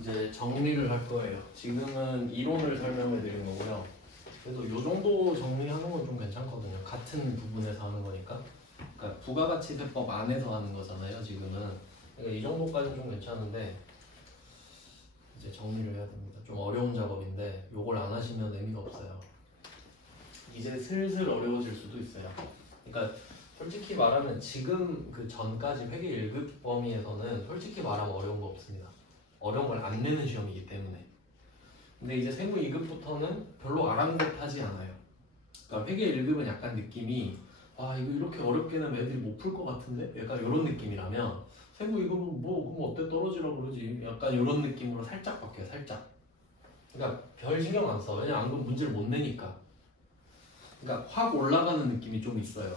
이제 정리를 할 거예요. 지금은 이론을 설명해 드린 거고요. 그래서 이 정도 정리하는 건 좀 괜찮거든요. 같은 부분에서 하는 거니까. 그러니까 부가가치세법 안에서 하는 거잖아요. 지금은. 그러니까 이 정도까지는 좀 괜찮은데 이제 정리를 해야 됩니다. 좀 어려운 작업인데 이걸 안 하시면 의미가 없어요. 이제 슬슬 어려워질 수도 있어요. 그러니까 솔직히 말하면 지금 그 전까지 회계 1급 범위에서는 솔직히 말하면 어려운 거 없습니다. 어려운 걸 안 내는 시험이기 때문에. 근데 이제 세무 2급부터는 별로 아랑곳하지 않아요. 그러니까 회계 1급은 약간 느낌이 아 이거 이렇게 어렵게 내면 애들이 못 풀 것 같은데? 약간 이런 느낌이라면 세무 2급은 뭐 그럼 어때 떨어지라고 그러지? 약간 이런 느낌으로 살짝 바뀌어요. 살짝. 그러니까 별 신경 안 써. 왜냐면 안 그러면 문제를 못 내니까. 그러니까 확 올라가는 느낌이 좀 있어요.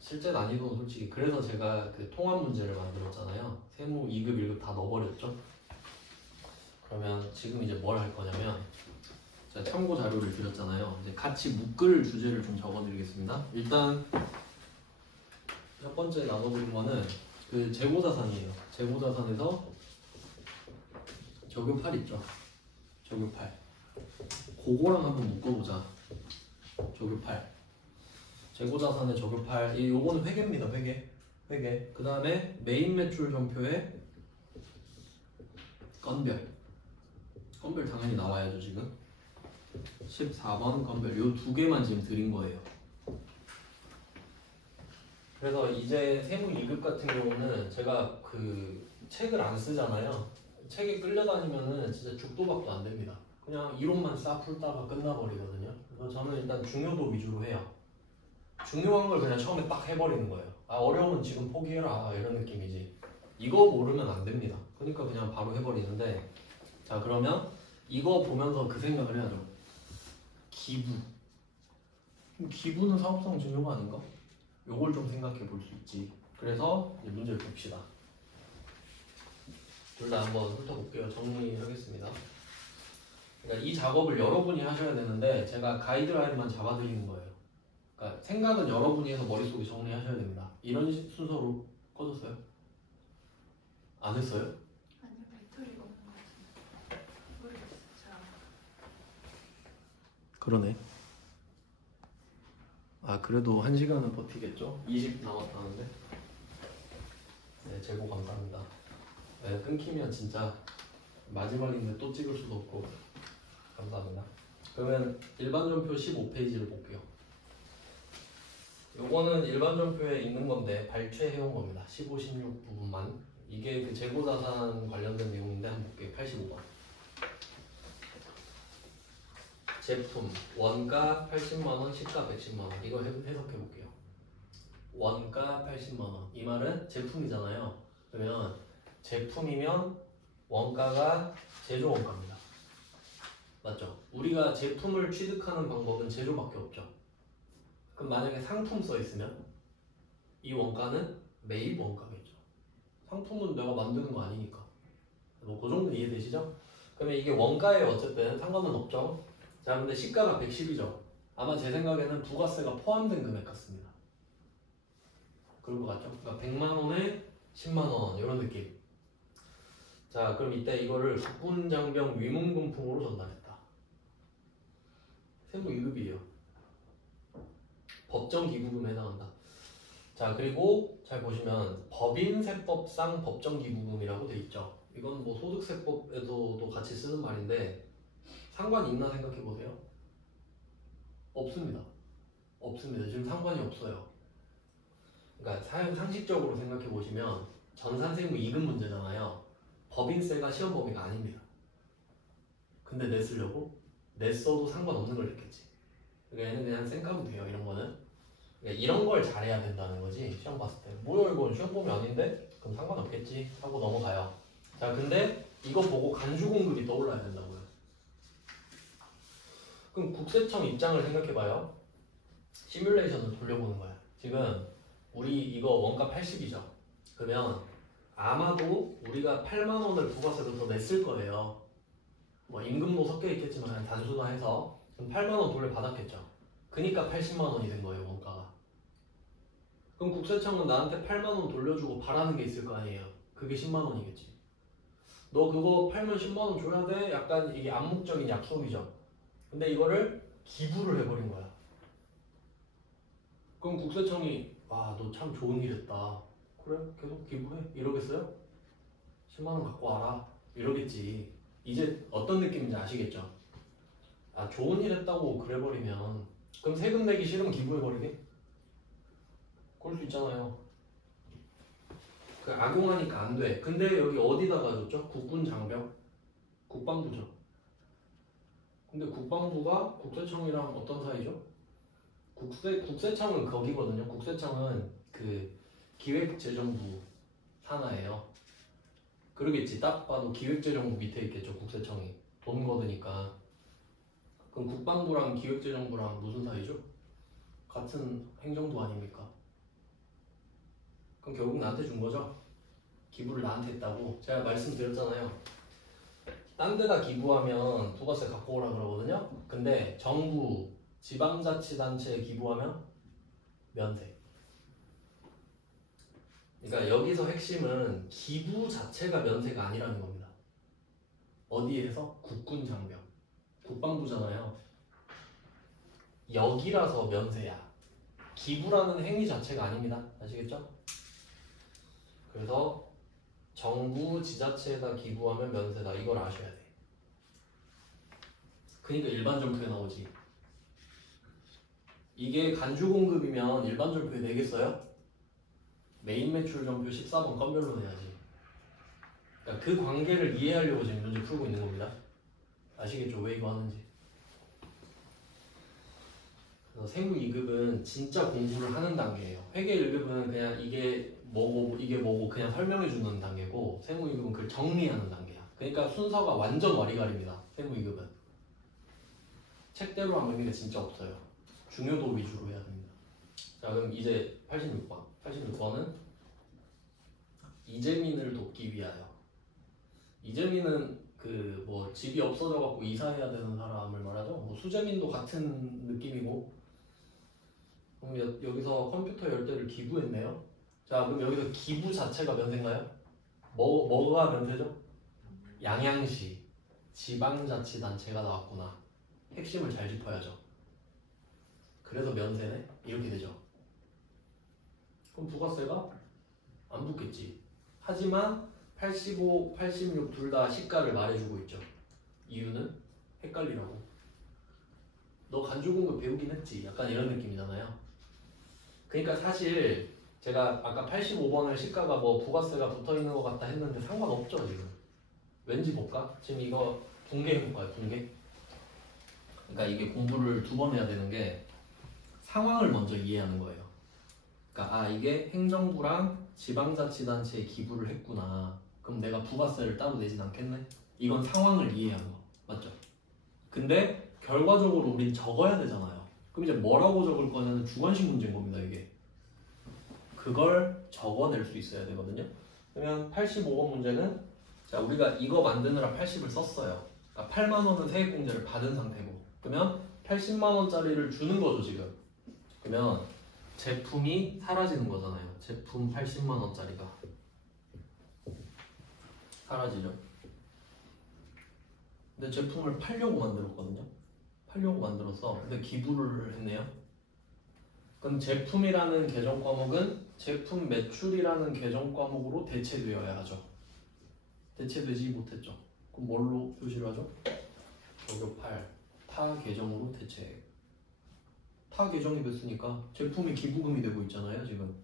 실제 난이도는 솔직히 그래서 제가 그 통합 문제를 만들었잖아요. 세무 2급, 1급 다 넣어버렸죠. 그러면 지금 이제 뭘 할 거냐면 제가 참고 자료를 드렸잖아요. 이제 같이 묶을 주제를 좀 적어드리겠습니다. 일단 첫 번째 나눠드린 거는 그 재고자산이에요. 재고자산에서 적요8 있죠. 적요 8. 그거랑 한번 묶어보자. 적요 8. 재고자산의 적요 8. 요거는 회계입니다. 회계. 그 다음에 메인 매출 전표에 건별 당연히 나와야죠. 지금 14번 건별 요 두 개만 지금 드린 거예요. 그래서 이제 세무 2급 같은 경우는 제가 그 책을 안 쓰잖아요. 책에 끌려다니면은 진짜 죽도 밥도 안 됩니다. 그냥 이론만 싹 풀다가 끝나버리거든요. 그래서 저는 일단 중요도 위주로 해요. 중요한 걸 그냥 처음에 딱 해버리는 거예요. 아 어려우면 지금 포기해라 이런 느낌이지. 이거 모르면 안 됩니다. 그러니까 그냥 바로 해버리는데 자 그러면 이거 보면서 그 생각을 해야죠. 기부는 사업성 증여가 아닌가? 요걸 좀 생각해 볼 수 있지. 그래서 이제 문제를 봅시다. 둘 다 한번 훑어볼게요. 정리하겠습니다. 그러니까 이 작업을 여러분이 하셔야 되는데 제가 가이드라인만 잡아드리는 거예요. 그러니까 생각은 여러분이 해서 머릿속에 정리하셔야 됩니다. 이런 순서로 꺼졌어요? 안 했어요? 아니요, 배터리가 없는 것 같은데. 모르겠어요. 자. 그러네. 아 그래도 1시간은 버티겠죠? 20 남았다는데. 네, 제보 감사합니다. 네, 끊기면 진짜 마지막인데 또 찍을 수도 없고 감사합니다. 그러면 일반전표 15페이지를 볼게요. 요거는 일반전표에 있는 건데 발췌해온 겁니다. 15, 16 부분만. 이게 그 재고자산 관련된 내용인데 한번 볼게요. 85번. 제품, 원가 80만원, 시가 110만원. 이거 해석해 볼게요. 원가 80만원. 이 말은 제품이잖아요. 그러면 제품이면 원가가 제조 원가입니다. 맞죠? 우리가 제품을 취득하는 방법은 제조밖에 없죠. 그럼 만약에 상품 써 있으면 이 원가는 매입 원가겠죠. 상품은 내가 만드는 거 아니니까. 뭐 그 정도 이해되시죠? 그러면 이게 원가에 어쨌든 상관은 없죠. 자, 근데 시가가 110이죠. 아마 제 생각에는 부가세가 포함된 금액 같습니다. 그럴 것 같죠? 그러니까 100만 원에 10만 원 이런 느낌. 자, 그럼 이때 이거를 국군장병 위문금품으로 전달했다. 세무 2급이에요. 법정기부금에 해당한다. 자, 그리고 잘 보시면 법인세법상 법정기부금이라고 돼 있죠. 이건 뭐 소득세법에서도 같이 쓰는 말인데 상관이 있나 생각해 보세요. 없습니다. 지금 상관이 없어요. 그러니까 상식적으로 생각해 보시면 전산세무 2급 문제잖아요. 법인세가 시험 범위가 아닙니다. 근데 냈으려고? 냈어도 상관없는 걸 냈겠지. 그러니까 얘는 그냥 쌩까면 돼요. 이런 거는. 그러니까 이런 걸 잘해야 된다는 거지. 시험 봤을 때 뭐야 이건 시험 범위 아닌데? 그럼 상관없겠지 하고 넘어가요. 자, 근데 이거 보고 간주공급이 떠올라야 된다고요. 그럼 국세청 입장을 생각해봐요. 시뮬레이션을 돌려보는 거야. 지금 우리 이거 원가 80이죠. 그러면 아마도 우리가 8만 원을 부가세로 더 냈을 거예요. 뭐 임금도 섞여 있겠지만 단순화해서 그럼 8만 원 돌려받았겠죠. 그니까 80만 원이 된 거예요, 원가가. 그럼 국세청은 나한테 8만 원 돌려주고 바라는 게 있을 거 아니에요. 그게 10만 원이겠지. 너 그거 팔면 10만 원 줘야 돼? 약간 이게 암묵적인 약속이죠. 근데 이거를 기부를 해버린 거야. 그럼 국세청이 와, 너 참 좋은 일 했다. 그래? 계속 기부해? 이러겠어요? 10만 원 갖고 와라. 이러겠지. 이제 어떤 느낌인지 아시겠죠? 아, 좋은 일 했다고 그래버리면 그럼 세금 내기 싫으면 기부해버리게? 그럴 수 있잖아요. 그 악용하니까 안 돼. 근데 여기 어디다가 줬죠? 국군 장병? 국방부죠. 근데 국방부가 국세청이랑 어떤 사이죠? 국세청은 거기거든요. 국세청은 그 기획재정부 산하예요. 그러겠지. 딱 봐도 기획재정부 밑에 있겠죠. 국세청이 돈 거드니까. 그럼 국방부랑 기획재정부랑 무슨 사이죠? 같은 행정부 아닙니까? 그럼 결국 나한테 준 거죠. 기부를 나한테 했다고. 제가 말씀드렸잖아요. 딴 데다 기부하면 부가세 갖고 오라 그러거든요. 근데 정부, 지방자치단체에 기부하면 면세. 그러니까 여기서 핵심은 기부 자체가 면세가 아니라는 겁니다. 어디에서? 국군 장병. 국방부잖아요. 여기라서 면세야. 기부라는 행위 자체가 아닙니다. 아시겠죠? 그래서 정부, 지자체에다 기부하면 면세다. 이걸 아셔야 돼. 그러니까 일반 전표에 나오지. 이게 간주 공급이면 일반 전표에 내겠어요? 메인 매출 전표 14번 건별로 내야지. 그러니까 그 관계를 이해하려고 지금 문제 풀고 있는 겁니다. 아시겠죠? 왜 이거 하는지. 그래서 세무 2급은 진짜 공부를 하는 단계예요. 회계 1급은 그냥 이게 뭐고 이게 뭐고 그냥 설명해 주는 단계고, 세무 2급은 그걸 정리하는 단계야. 그러니까 순서가 완전 와리가리입니다. 세무 2급은 책대로 하면 의미가 진짜 없어요. 중요도 위주로 해야 됩니다. 자, 그럼 이제 86번. 86번은 이재민을 돕기 위하여. 이재민은 그 뭐 집이 없어져 갖고 이사해야 되는 사람을 말하죠. 뭐 수재민도 같은 느낌이고. 그럼 여기서 컴퓨터 10대를 기부했네요. 자, 그럼 여기서 기부 자체가 면세인가요? 뭐가 면세죠? 양양시 지방자치단체가 나왔구나. 핵심을 잘 짚어야죠. 그래서 면세네? 이렇게 되죠. 그럼 부가세가 안 붙겠지. 하지만 85, 86 둘 다 시가를 말해주고 있죠. 이유는 헷갈리라고. 너 간주공급 배우긴 했지. 약간 이런 느낌이잖아요. 그러니까 사실 제가 아까 85번을 시가가 뭐 부가세가 붙어있는 것 같다 했는데 상관없죠 지금. 왠지 볼까? 지금 이거 붕괴해볼까요? 붕괴? 그러니까 이게 공부를 2번 해야 되는 게 상황을 먼저 이해하는 거예요. 그러니까 아, 이게 행정부랑 지방자치단체에 기부를 했구나. 그럼 내가 부가세를 따로 내진 않겠네? 이건 상황을 이해하는 거. 맞죠? 근데 결과적으로 우린 적어야 되잖아요. 그럼 이제 뭐라고 적을 거냐는 주관식 문제인 겁니다. 이게. 그걸 적어낼 수 있어야 되거든요. 그러면 85번 문제는 자, 우리가 이거 만드느라 80을 썼어요. 그러니까 8만 원은 세액공제를 받은 상태고, 그러면 80만 원짜리를 주는 거죠 지금. 그러면 제품이 사라지는 거잖아요. 제품 80만 원짜리가 사라지죠. 근데 제품을 팔려고 만들었거든요. 팔려고 만들었어. 근데 기부를 했네요. 그럼 제품이라는 계정 과목은 제품 매출이라는 계정 과목으로 대체되어야 하죠. 대체되지 못했죠. 그럼 뭘로 표시를 하죠? 조교 8. 타 계정으로 대체. 타 계정이 됐으니까 제품이 기부금이 되고 있잖아요 지금.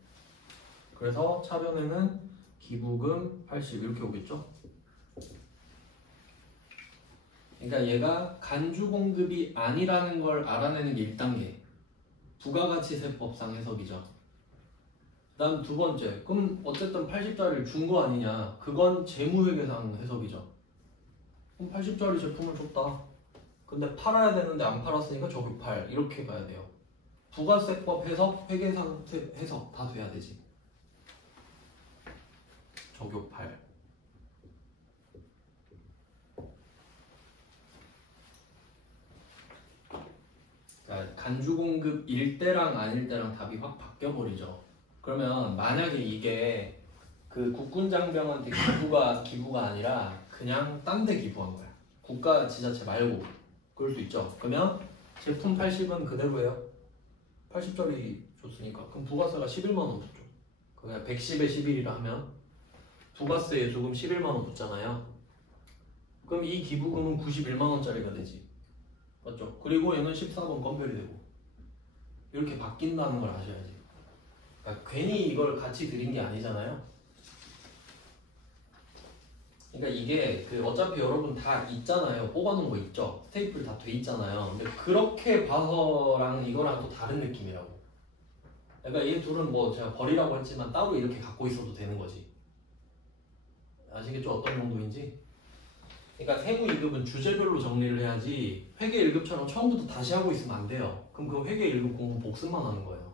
그래서 차변에는 기부금 80 이렇게 오겠죠. 그러니까 얘가 간주공급이 아니라는 걸 알아내는 게 1단계 부가가치세법상 해석이죠. 그 다음 2번째, 그럼 어쨌든 80짜리를 준 거 아니냐, 그건 재무회계상 해석이죠. 그럼 80짜리 제품을 줬다. 근데 팔아야 되는데 안 팔았으니까 저기 8 이렇게 가야 돼요. 부가세법 해석, 회계상 해석 다 돼야 되지. 적용 8. 그러니까 간주공급일 때랑 아닐 때랑 답이 확 바뀌어버리죠. 그러면 만약에 이게 그 국군 장병한테 기부가 아니라 그냥 딴 데 기부한 거야. 국가 지자체 말고. 그럴 수 있죠. 그러면 제품 80은 그대로예요. 80짜리 줬으니까. 그럼 부가세가 11만 원 붙죠. 그냥 110에 11이라 하면 부가세 예수금 11만 원 붙잖아요. 그럼 이 기부금은 91만 원짜리가 되지. 맞죠? 그리고 얘는 14번 건별이 되고 이렇게 바뀐다는 걸 아셔야지. 그러니까 괜히 이걸 같이 드린 게 아니잖아요. 그러니까 이게 그 어차피 여러분 다 있잖아요. 뽑아놓은 거 있죠. 스테이플 다 돼 있잖아요. 근데 그렇게 봐서랑 이거랑 또 다른 느낌이라고. 그러니까 얘 둘은 뭐 제가 버리라고 했지만 따로 이렇게 갖고 있어도 되는 거지. 아시겠죠? 어떤 정도인지? 그러니까 세무 2급은 주제별로 정리를 해야지 회계 1급처럼 처음부터 다시 하고 있으면 안 돼요. 그럼 그 회계 1급 공부 복습만 하는 거예요.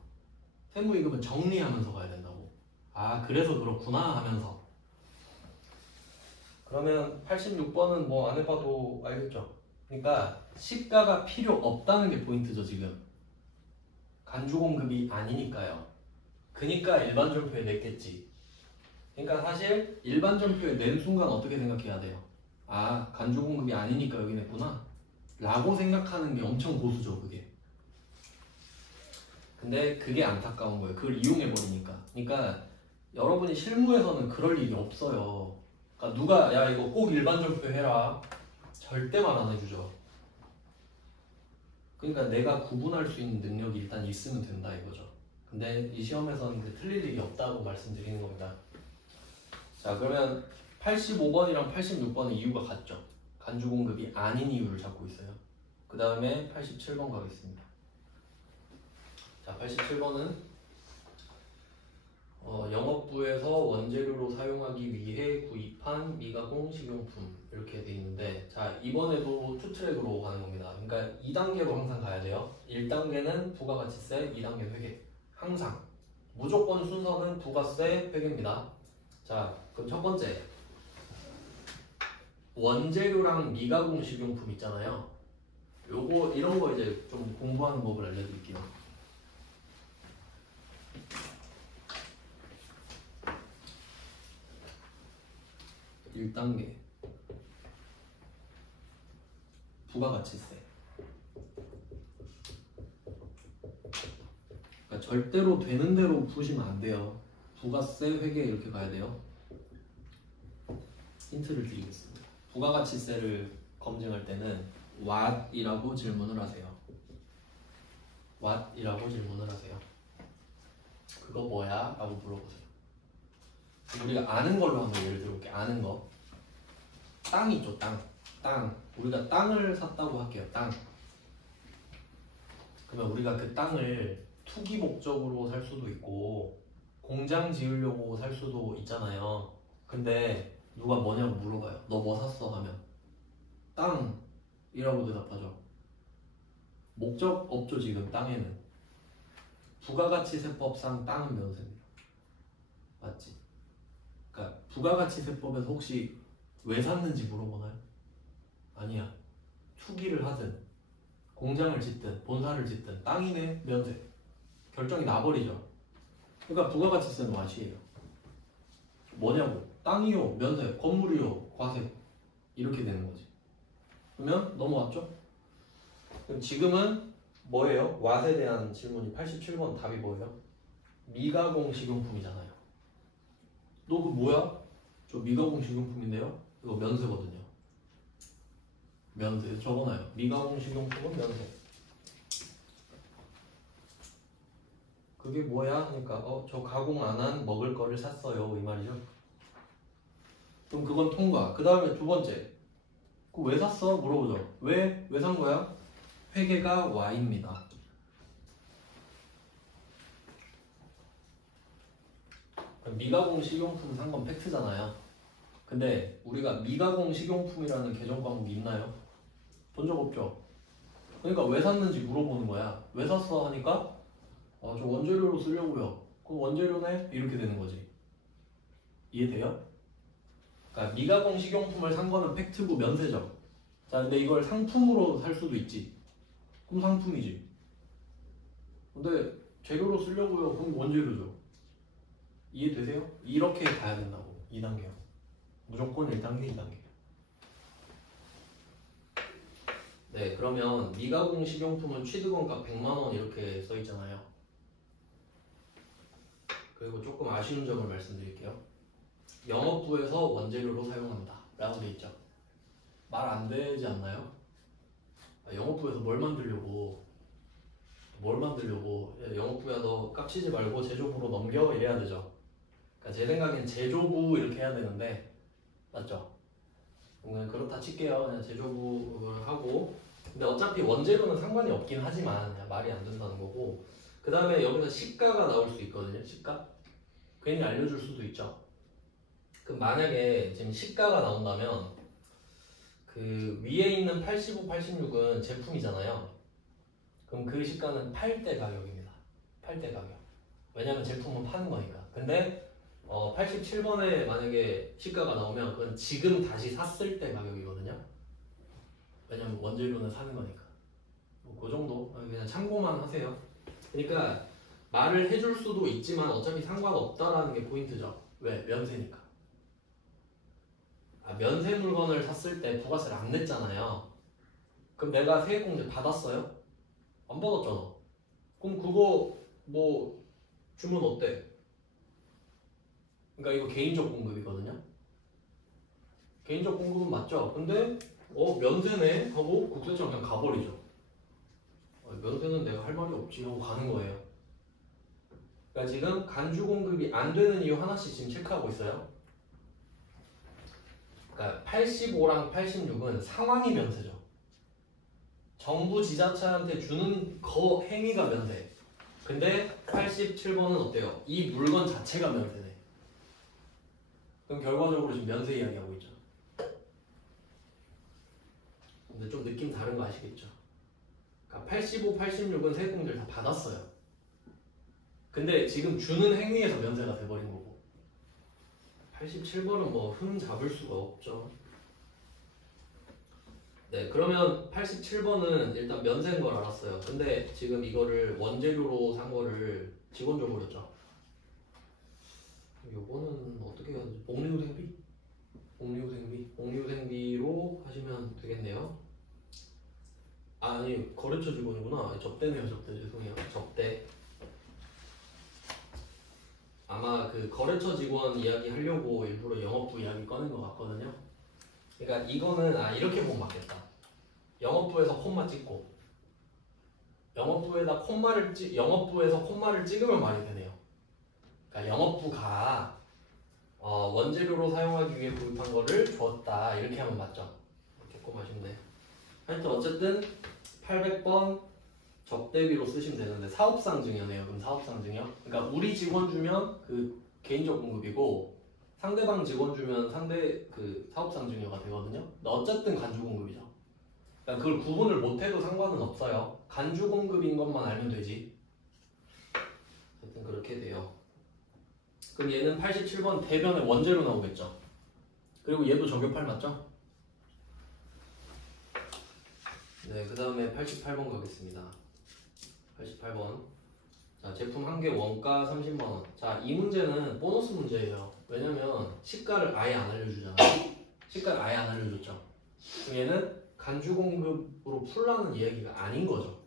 세무 2급은 정리하면서 가야 된다고. 아 그래서 그렇구나 하면서. 그러면 86번은 뭐 안 해봐도 알겠죠? 그러니까 시가가 필요 없다는 게 포인트죠 지금. 간주공급이 아니니까요. 그니까 일반 전표에 냈겠지. 그러니까 사실 일반 전표에 낸 순간 어떻게 생각해야 돼요? 아 간주공급이 아니니까 여기 냈구나 라고 생각하는 게 엄청 고수죠 그게. 근데 그게 안타까운 거예요. 그걸 이용해버리니까. 그러니까 여러분이 실무에서는 그럴 일이 없어요. 그러니까 누가 야 이거 꼭 일반 전표 해라 절대 말 안 해주죠. 그러니까 내가 구분할 수 있는 능력이 일단 있으면 된다 이거죠. 근데 이 시험에서는 그 틀릴 일이 없다고 말씀드리는 겁니다. 자 그러면 85번이랑 86번은 이유가 같죠. 간주공급이 아닌 이유를 잡고 있어요. 그 다음에 87번 가겠습니다. 자 87번은 영업부에서 원재료로 사용하기 위해 구입한 미가공 식용품 이렇게 돼 있는데 자 이번에도 투트랙으로 가는 겁니다. 그러니까 2단계로 항상 가야 돼요. 1단계는 부가가치세, 2단계 회계. 항상 무조건 순서는 부가세, 회계입니다. 자 그럼 첫 번째 원재료랑 미가공 식용품 있잖아요. 요거 이런 거 이제 좀 공부하는 법을 알려드릴게요. 1단계 부가가치세. 그러니까 절대로 되는 대로 푸시면 안 돼요. 부가세, 회계 이렇게 가야 돼요. 힌트를 드리겠습니다. 부가가치세를 검증할 때는 what이라고 질문을 하세요. what이라고 질문을 하세요. 그거 뭐야? 라고 물어보세요. 우리가 아는 걸로 한번 예를 들어볼게요. 아는 거. 땅 있죠, 땅. 땅. 우리가 땅을 샀다고 할게요, 땅. 그러면 우리가 그 땅을 투기 목적으로 살 수도 있고 공장 지으려고 살 수도 있잖아요. 근데 누가 뭐냐고 물어봐요. 너 뭐 샀어? 하면 땅이라고 대답하죠. 목적 없죠 지금 땅에는. 부가가치세법상 땅은 면세입니다. 맞지? 그러니까 부가가치세법에서 혹시 왜 샀는지 물어보나요? 아니야. 투기를 하든 공장을 짓든 본사를 짓든 땅이네 면세. 결정이 나버리죠. 그러니까 부가가치세는 와시예요. 뭐냐고? 땅이요, 면세, 건물이요, 과세 이렇게 되는 거지. 그러면 넘어왔죠? 그럼 지금은 뭐예요? 왓에 대한 질문이 87번 답이 뭐예요? 미가공 식용품이잖아요. 너 그 뭐야? 저 미가공 식용품인데요? 이거 면세거든요. 면세 적어놔요. 미가공 식용품은 면세. 그게 뭐야? 하니까 저 가공 안 한 먹을 거를 샀어요 이 말이죠. 그럼 그건 통과. 그 다음에 두 번째 그 왜 샀어? 물어보죠. 왜 산 거야? 회계가 Y입니다. 미가공 식용품 산 건 팩트잖아요. 근데 우리가 미가공 식용품이라는 개정 과목이 있나요? 본 적 없죠. 그러니까 왜 샀는지 물어보는 거야. 왜 샀어? 하니까 저 원재료로 쓰려고요. 그럼 원재료네? 이렇게 되는 거지. 이해돼요? 그러니까 미가공 식용품을 산 거는 팩트고 면세죠. 자, 근데 이걸 상품으로 살 수도 있지. 그럼 상품이지. 근데 재료로 쓰려고요. 그럼 원재료죠. 이해되세요? 이렇게 가야 된다고. 2단계요. 무조건 1단계, 2단계. 네, 그러면 미가공 식용품은 취득원가 100만원 이렇게 써있잖아요. 그리고 조금 아쉬운 점을 말씀드릴게요. 영업부에서 원재료로 사용한다 라고 돼 있죠. 말 안 되지 않나요? 영업부에서 뭘 만들려고 야, 영업부야 너 깝치지 말고 제조부로 넘겨 이래야 되죠. 그러니까 제 생각엔 제조부 이렇게 해야 되는데 맞죠? 그냥 그렇다 칠게요. 그냥 제조부를 하고 근데 어차피 원재료는 상관이 없긴 하지만 그냥 말이 안 된다는 거고 그 다음에 여기서 시가가 나올 수 있거든요. 시가 괜히 알려줄 수도 있죠. 그럼 만약에 지금 시가가 나온다면 그 위에 있는 85, 86은 제품이잖아요. 그럼 그 시가는 팔 때 가격입니다. 팔 때 가격. 왜냐면 제품은 파는 거니까. 근데 87번에 만약에 시가가 나오면 그건 지금 다시 샀을 때 가격이거든요. 왜냐면 원재료는 사는 거니까. 뭐 그 정도 그냥 참고만 하세요. 그러니까 말을 해줄 수도 있지만 어차피 상관없다라는 게 포인트죠. 왜? 면세니까. 면세 물건을 샀을 때 부가세를 안 냈잖아요. 그럼 내가 세액공제 받았어요? 안 받았잖아. 그럼 그거 뭐 주면 어때? 그러니까 이거 개인적 공급이거든요. 개인적 공급은 맞죠. 근데 면세네 하고 국세청 그냥 가버리죠. 면세는 내가 할 말이 없지 하고 가는 거예요. 그러니까 지금 간주 공급이 안 되는 이유 하나씩 지금 체크하고 있어요. 그러니까 85랑 86은 상황이 면세죠. 정부 지자체한테 주는 거 행위가 면세. 근데 87번은 어때요? 이 물건 자체가 면세네. 그럼 결과적으로 지금 면세 이야기하고 있죠. 근데 좀 느낌 다른 거 아시겠죠? 그러니까 85, 86은 세액공제를 다 받았어요. 근데 지금 주는 행위에서 면세가 돼버린 거고 87번은 뭐 흠 잡을 수가 없죠. 네, 그러면 87번은 일단 면세인 걸 알았어요. 근데 지금 이거를 원재료로 산 거를 직원 줘버렸죠. 요거는 어떻게 해야 되지? 복리후생비? 복리후생비로 하시면 되겠네요. 아니, 거래처 직원이구나. 접대네요, 접대. 죄송해요. 접대. 아마 그 거래처 직원 이야기 하려고 일부러 영업부 이야기 꺼낸 것 같거든요. 그러니까 이거는 이렇게 보면 맞겠다. 영업부에서 콤마 찍고 영업부에서 콤마를 찍으면 말이 되네요. 그러니까 영업부가 원재료로 사용하기 위해 구입한 거를 줬다 이렇게 하면 맞죠? 조금 아쉽네. 하여튼 어쨌든 800번 접대비로 쓰시면 되는데 사업상 증여네요. 그럼 사업상 증여. 그러니까 우리 직원 주면 그 개인적 공급이고 상대방 직원 주면 상대 그 사업상 증여가 되거든요. 근데 어쨌든 간주 공급이죠. 그러니까 그걸 구분을 못해도 상관은 없어요. 간주 공급인 것만 알면 되지. 하여튼 그렇게 돼요. 그럼 얘는 87번 대변의 원재료 나오겠죠. 그리고 얘도 정교팔 맞죠? 네, 그 다음에 88번 가겠습니다. 88번. 자, 제품 한 개 원가 30만원. 자, 이 문제는 보너스 문제예요. 왜냐면 시가를 아예 안 알려주잖아요. 시가를 아예 안 알려줬죠. 그럼 얘는 간주 공급으로 풀라는 이야기가 아닌 거죠.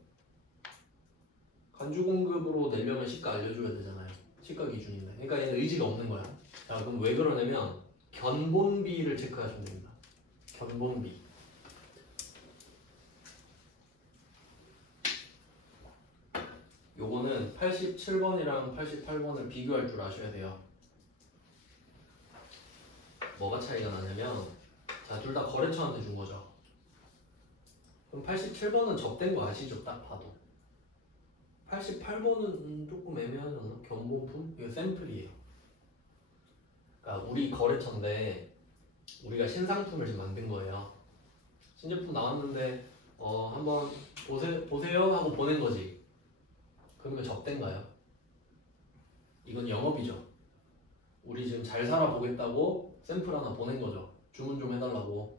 간주 공급으로 내려면 시가 알려줘야 되잖아요. 시가 기준인데. 그러니까 얘는 의지가 없는 거야. 자, 그럼 왜 그러냐면 견본비를 체크하시면 됩니다. 견본비. 요거는 87번이랑 88번을 비교할 줄 아셔야 돼요. 뭐가 차이가 나냐면 자, 둘 다 거래처한테 준 거죠. 그럼 87번은 접된 거 아시죠? 딱 봐도. 88번은 조금 애매하지 않나? 견본품? 이거 샘플이에요. 그러니까 우리 거래처인데 우리가 신상품을 지금 만든 거예요. 신제품 나왔는데 한번 보세요 하고 보낸 거지. 그러면 접대인가요? 이건 영업이죠. 우리 지금 잘 살아보겠다고 샘플 하나 보낸 거죠. 주문 좀 해달라고.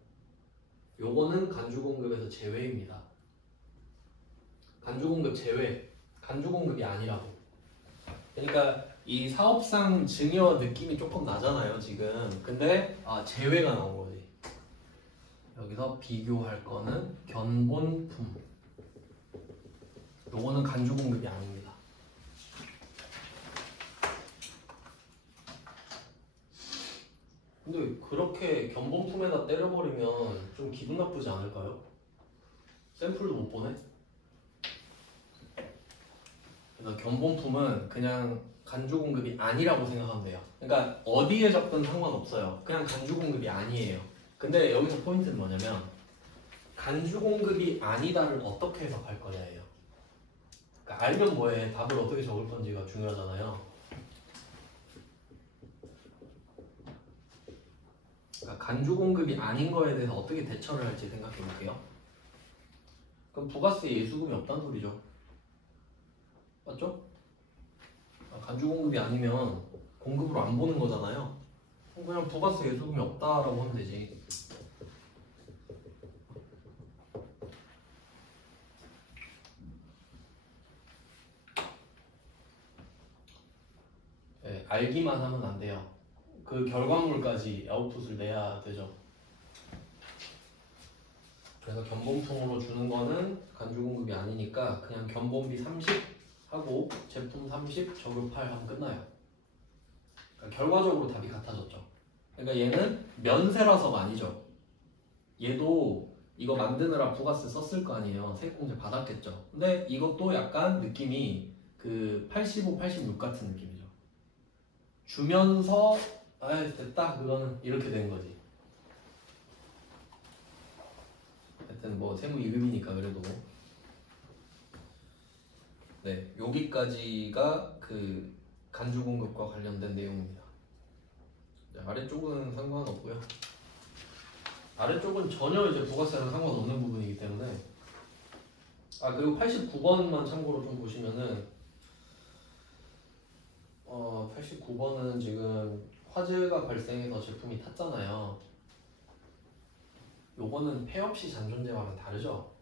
요거는 간주공급에서 제외입니다. 간주공급 제외. 간주공급이 아니라고. 그러니까 이 사업상 증여 느낌이 조금 나잖아요 지금. 근데 제외가 나온 거지. 여기서 비교할 거는 견본품. 요거는 간주 공급이 아닙니다. 근데 그렇게 견본품에다 때려버리면 좀 기분 나쁘지 않을까요? 샘플도 못 보내? 그래서 견본품은 그냥 간주 공급이 아니라고 생각하면 돼요. 그러니까 어디에 적든 상관없어요. 그냥 간주 공급이 아니에요. 근데 여기서 포인트는 뭐냐면 간주 공급이 아니다를 어떻게 해석할 거냐예요. 그러니까 알면 뭐해, 답을 어떻게 적을 건지가 중요하잖아요. 그러니까 간주 공급이 아닌 거에 대해서 어떻게 대처를 할지 생각해 볼게요. 그럼 부가세 예수금이 없다는 소리죠. 맞죠? 간주 공급이 아니면 공급으로 안 보는 거잖아요. 그럼 그냥 부가세 예수금이 없다라고 하면 되지. 네, 알기만 하면 안 돼요. 그 결과물까지 아웃풋을 내야 되죠. 그래서 견본품으로 주는 거는 간주 공급이 아니니까 그냥 견본비 30 하고 제품 30 저걸 8 하면 끝나요. 그러니까 결과적으로 답이 같아졌죠. 그러니까 얘는 면세라서가 아니죠. 얘도 이거 만드느라 부가세 썼을 거 아니에요. 세액공제 받았겠죠. 근데 이것도 약간 느낌이 그 85, 86 같은 느낌이죠. 주면서 됐다 그거는 이렇게 된 거지. 하여튼 뭐 세무 2급이니까 그래도 네 여기까지가 그 간주 공급과 관련된 내용입니다. 네, 아래쪽은 상관없고요. 아래쪽은 전혀 이제 부가세랑 상관없는 부분이기 때문에 그리고 89번만 참고로 좀 보시면은 89번은 지금 화재가 발생해서 제품이 탔잖아요. 요거는 폐 없이 잔존제와는 다르죠.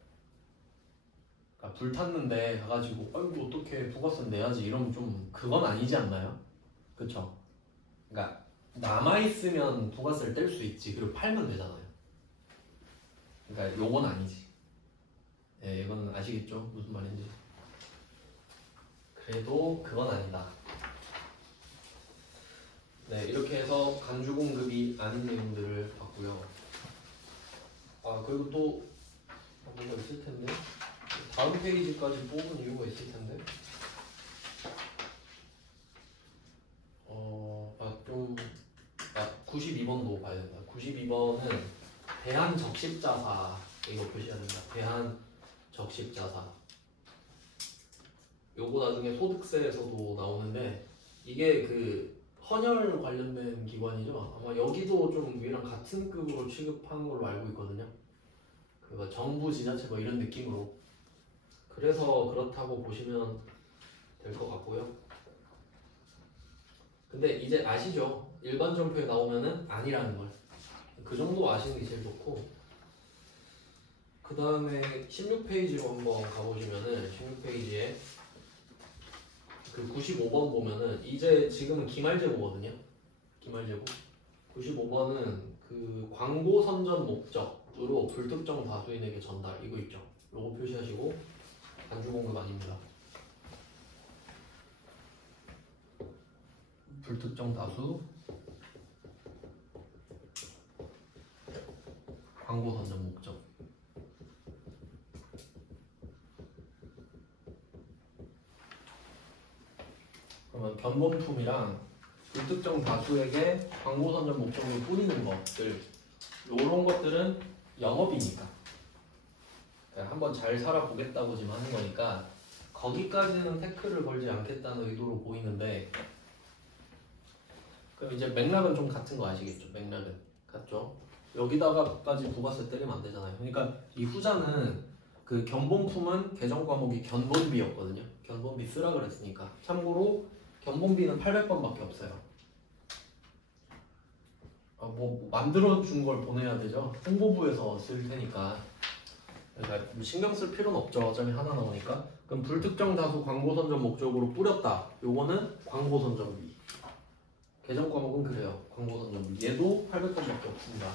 그러니까 불 탔는데 가가지고 아이고 어떻게 부가세 내야지 이러면 좀 그건 아니지 않나요? 그쵸? 그러니까 남아있으면 부가세를 뗄 수 있지. 그리고 팔면 되잖아요. 그러니까 요건 아니지. 네, 이건 아시겠죠? 무슨 말인지. 그래도 그건 아니다. 네, 이렇게 해서 간주 공급이 아닌 내용들을 봤고요. 그리고 또 뭔가 있을 텐데 다음 페이지까지 뽑은 이유가 있을 텐데. 92번도 봐야 된다. 92번은 대한적십자사 이거 표시해야 된다. 대한적십자사. 요거 나중에 소득세에서도 나오는데 이게 그 헌혈 관련된 기관이죠. 아마 여기도 좀 얘랑 같은 급으로 취급하는 걸로 알고 있거든요. 그 정부 지자체 뭐 이런 느낌으로. 그래서 그렇다고 보시면 될 것 같고요. 근데 이제 아시죠? 일반 점표에 나오면은 아니라는 걸. 그 정도 아시는 게 제일 좋고. 그 다음에 16페이지로 한번 가보시면은 16페이지에 그 95번 보면은 이제 지금은 기말재고거든요. 기말재고. 95번은 그 광고 선전 목적으로 불특정 다수인에게 전달 이거 있죠. 요거 표시하시고 간주 공급 아닙니다. 불특정 다수 광고 선전 목적. 그러면 견본품이랑 불특정 다수에게 광고 선전 목적을 뿌리는 것들 요런 것들은 영업이니까 한번 잘 살아보겠다고 지금 하는 거니까 거기까지는 태클을 걸지 않겠다는 의도로 보이는데 그럼 이제 맥락은 좀 같은 거 아시겠죠? 맥락은 같죠? 여기다가까지 부가세 때리면 안 되잖아요. 그러니까 이 후자는 그 견본품은 개정 과목이 견본비였거든요. 견본비 쓰라 그랬으니까. 참고로 견본비는 800번밖에 없어요. 뭐 만들어준 걸 보내야 되죠. 홍보부에서 쓸 테니까 그러니까 신경 쓸 필요는 없죠. 어차피 하나 나오니까. 그럼 불특정 다수 광고 선점 목적으로 뿌렸다. 요거는 광고 선점비. 계정 과목은 그래요. 광고 선점비. 얘도 800번밖에 없습니다.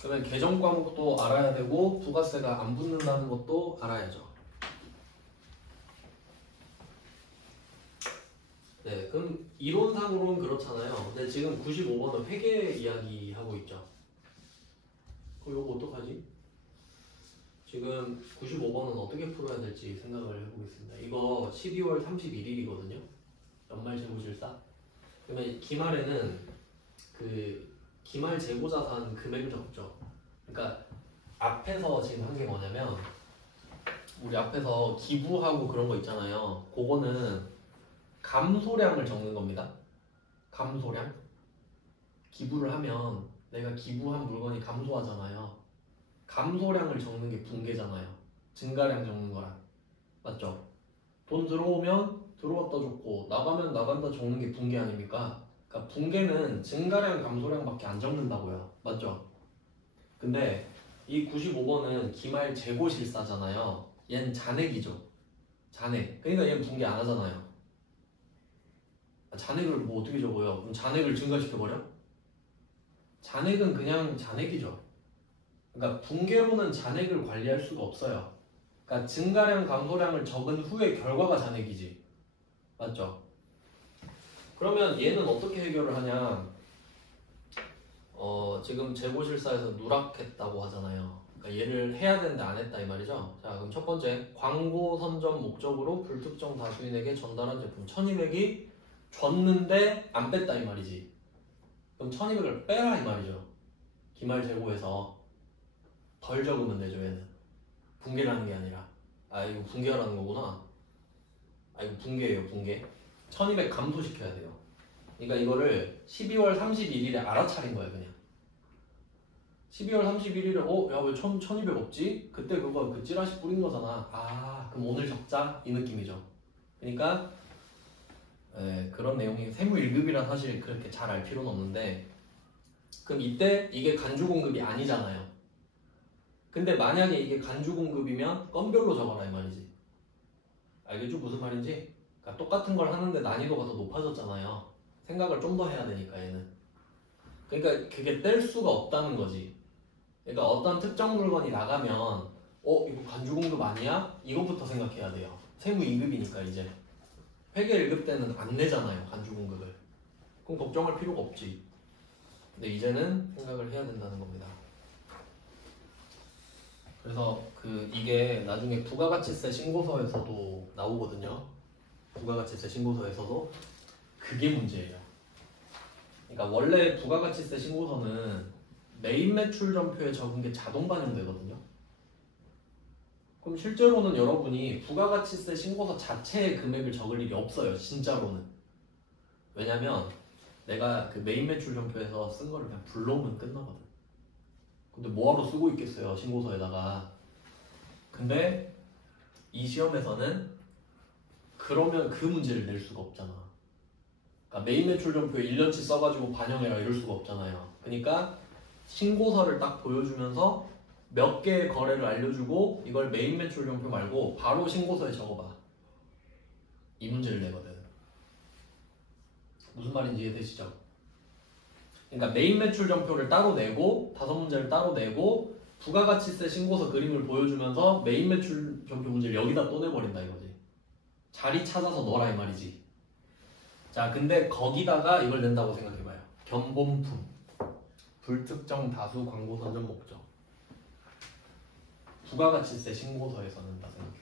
그러면 계정 과목도 알아야 되고 부가세가 안 붙는다는 것도 알아야죠. 네, 그럼 이론상으로는 그렇잖아요. 근데 지금 95번은 회계 이야기 하고 있죠. 그럼 이거 어떡하지? 지금 95번은 어떻게 풀어야 될지 생각을 해보겠습니다. 이거 12월 31일이거든요. 연말 재고질사. 그러면 기말에는 그 기말 재고자산 금액을 적죠. 그러니까 앞에서 지금 한 게 뭐냐면 우리 앞에서 기부하고 그런 거 있잖아요. 그거는 감소량을 적는 겁니다. 감소량. 기부를 하면 내가 기부한 물건이 감소하잖아요. 감소량을 적는 게 붕괴잖아요. 증가량 적는 거랑. 맞죠? 돈 들어오면 들어왔다 적고 나가면 나간다 적는 게 붕괴 아닙니까? 그러니까 붕괴는 증가량 감소량밖에 안 적는다고요. 맞죠? 근데 이 95번은 기말 재고실사잖아요. 얘는 잔액이죠. 잔액. 그러니까 얘는 붕괴 안 하잖아요. 잔액을 뭐 어떻게 적어요? 그럼 잔액을 증가시켜버려? 잔액은 그냥 잔액이죠. 그러니까 붕괴로는 잔액을 관리할 수가 없어요. 그러니까 증가량 감소량을 적은 후에 결과가 잔액이지. 맞죠? 그러면 얘는 어떻게 해결을 하냐? 지금 재고실사에서 누락했다고 하잖아요. 그러니까 얘를 해야 되는데 안 했다 이 말이죠. 자, 그럼 첫 번째 광고 선점 목적으로 불특정 다수인에게 전달한 제품 1200이 줬는데 안 뺐다 이 말이지. 그럼 1200을 빼라 이 말이죠. 기말 재고에서 덜 적으면 되죠. 얘는 붕괴라는 게 아니라 이거 붕괴하라는 거구나. 이거 붕괴예요. 붕괴. 1200 감소시켜야 돼요. 그러니까 이거를 12월 31일에 알아차린 거예요. 그냥 12월 31일에 야 왜 1200 없지? 그때 그거 그 찌라시 뿌린 거잖아. 그럼 오늘 적자? 이 느낌이죠. 그러니까 그런 내용이 세무 1급이라 사실 그렇게 잘 알 필요는 없는데 그럼 이때 이게 간주 공급이 아니잖아요. 근데 만약에 이게 간주 공급이면 건별로 적어라 이 말이지. 알겠죠? 무슨 말인지? 그러니까 똑같은 걸 하는데 난이도가 더 높아졌잖아요. 생각을 좀 더 해야 되니까 얘는. 그러니까 그게 뗄 수가 없다는 거지. 그러니까 어떤 특정 물건이 나가면 이거 간주 공급 아니야? 이것부터 생각해야 돼요. 세무 2급이니까 이제. 회계 1급 때는 안 내잖아요. 간주 공급을. 그럼 걱정할 필요가 없지. 근데 이제는 생각을 해야 된다는 겁니다. 그래서 이게 나중에 부가가치세 신고서에서도 나오거든요. 부가가치세 신고서에서도 그게 문제예요. 그러니까 원래 부가가치세 신고서는 메인 매출 전표에 적은 게 자동 반영되거든요. 그럼 실제로는 여러분이 부가가치세 신고서 자체의 금액을 적을 일이 없어요. 진짜로는. 왜냐면 내가 그 메인 매출 전표에서 쓴 거를 그냥 불러오면 끝나거든. 근데 뭐하러 쓰고 있겠어요. 신고서에다가. 근데 이 시험에서는 그러면 그 문제를 낼 수가 없잖아. 그러니까 메인 매출 전표에 1년치 써가지고 반영해라 이럴 수가 없잖아요. 그러니까 신고서를 딱 보여주면서 몇 개의 거래를 알려주고 이걸 메인 매출 전표 말고 바로 신고서에 적어봐. 이 문제를 내거든. 무슨 말인지 이해되시죠? 그러니까 메인 매출 전표를 따로 내고 5문제를 따로 내고 부가가치세 신고서 그림을 보여주면서 메인 매출 전표 문제를 여기다 또 내버린다 이거지. 자리 찾아서 넣어라 이 말이지. 자, 근데 거기다가 이걸 낸다고 생각해봐요. 견본품, 불특정 다수 광고 선점 목적. 부가가치세 신고서에서 낸다 생각해봐.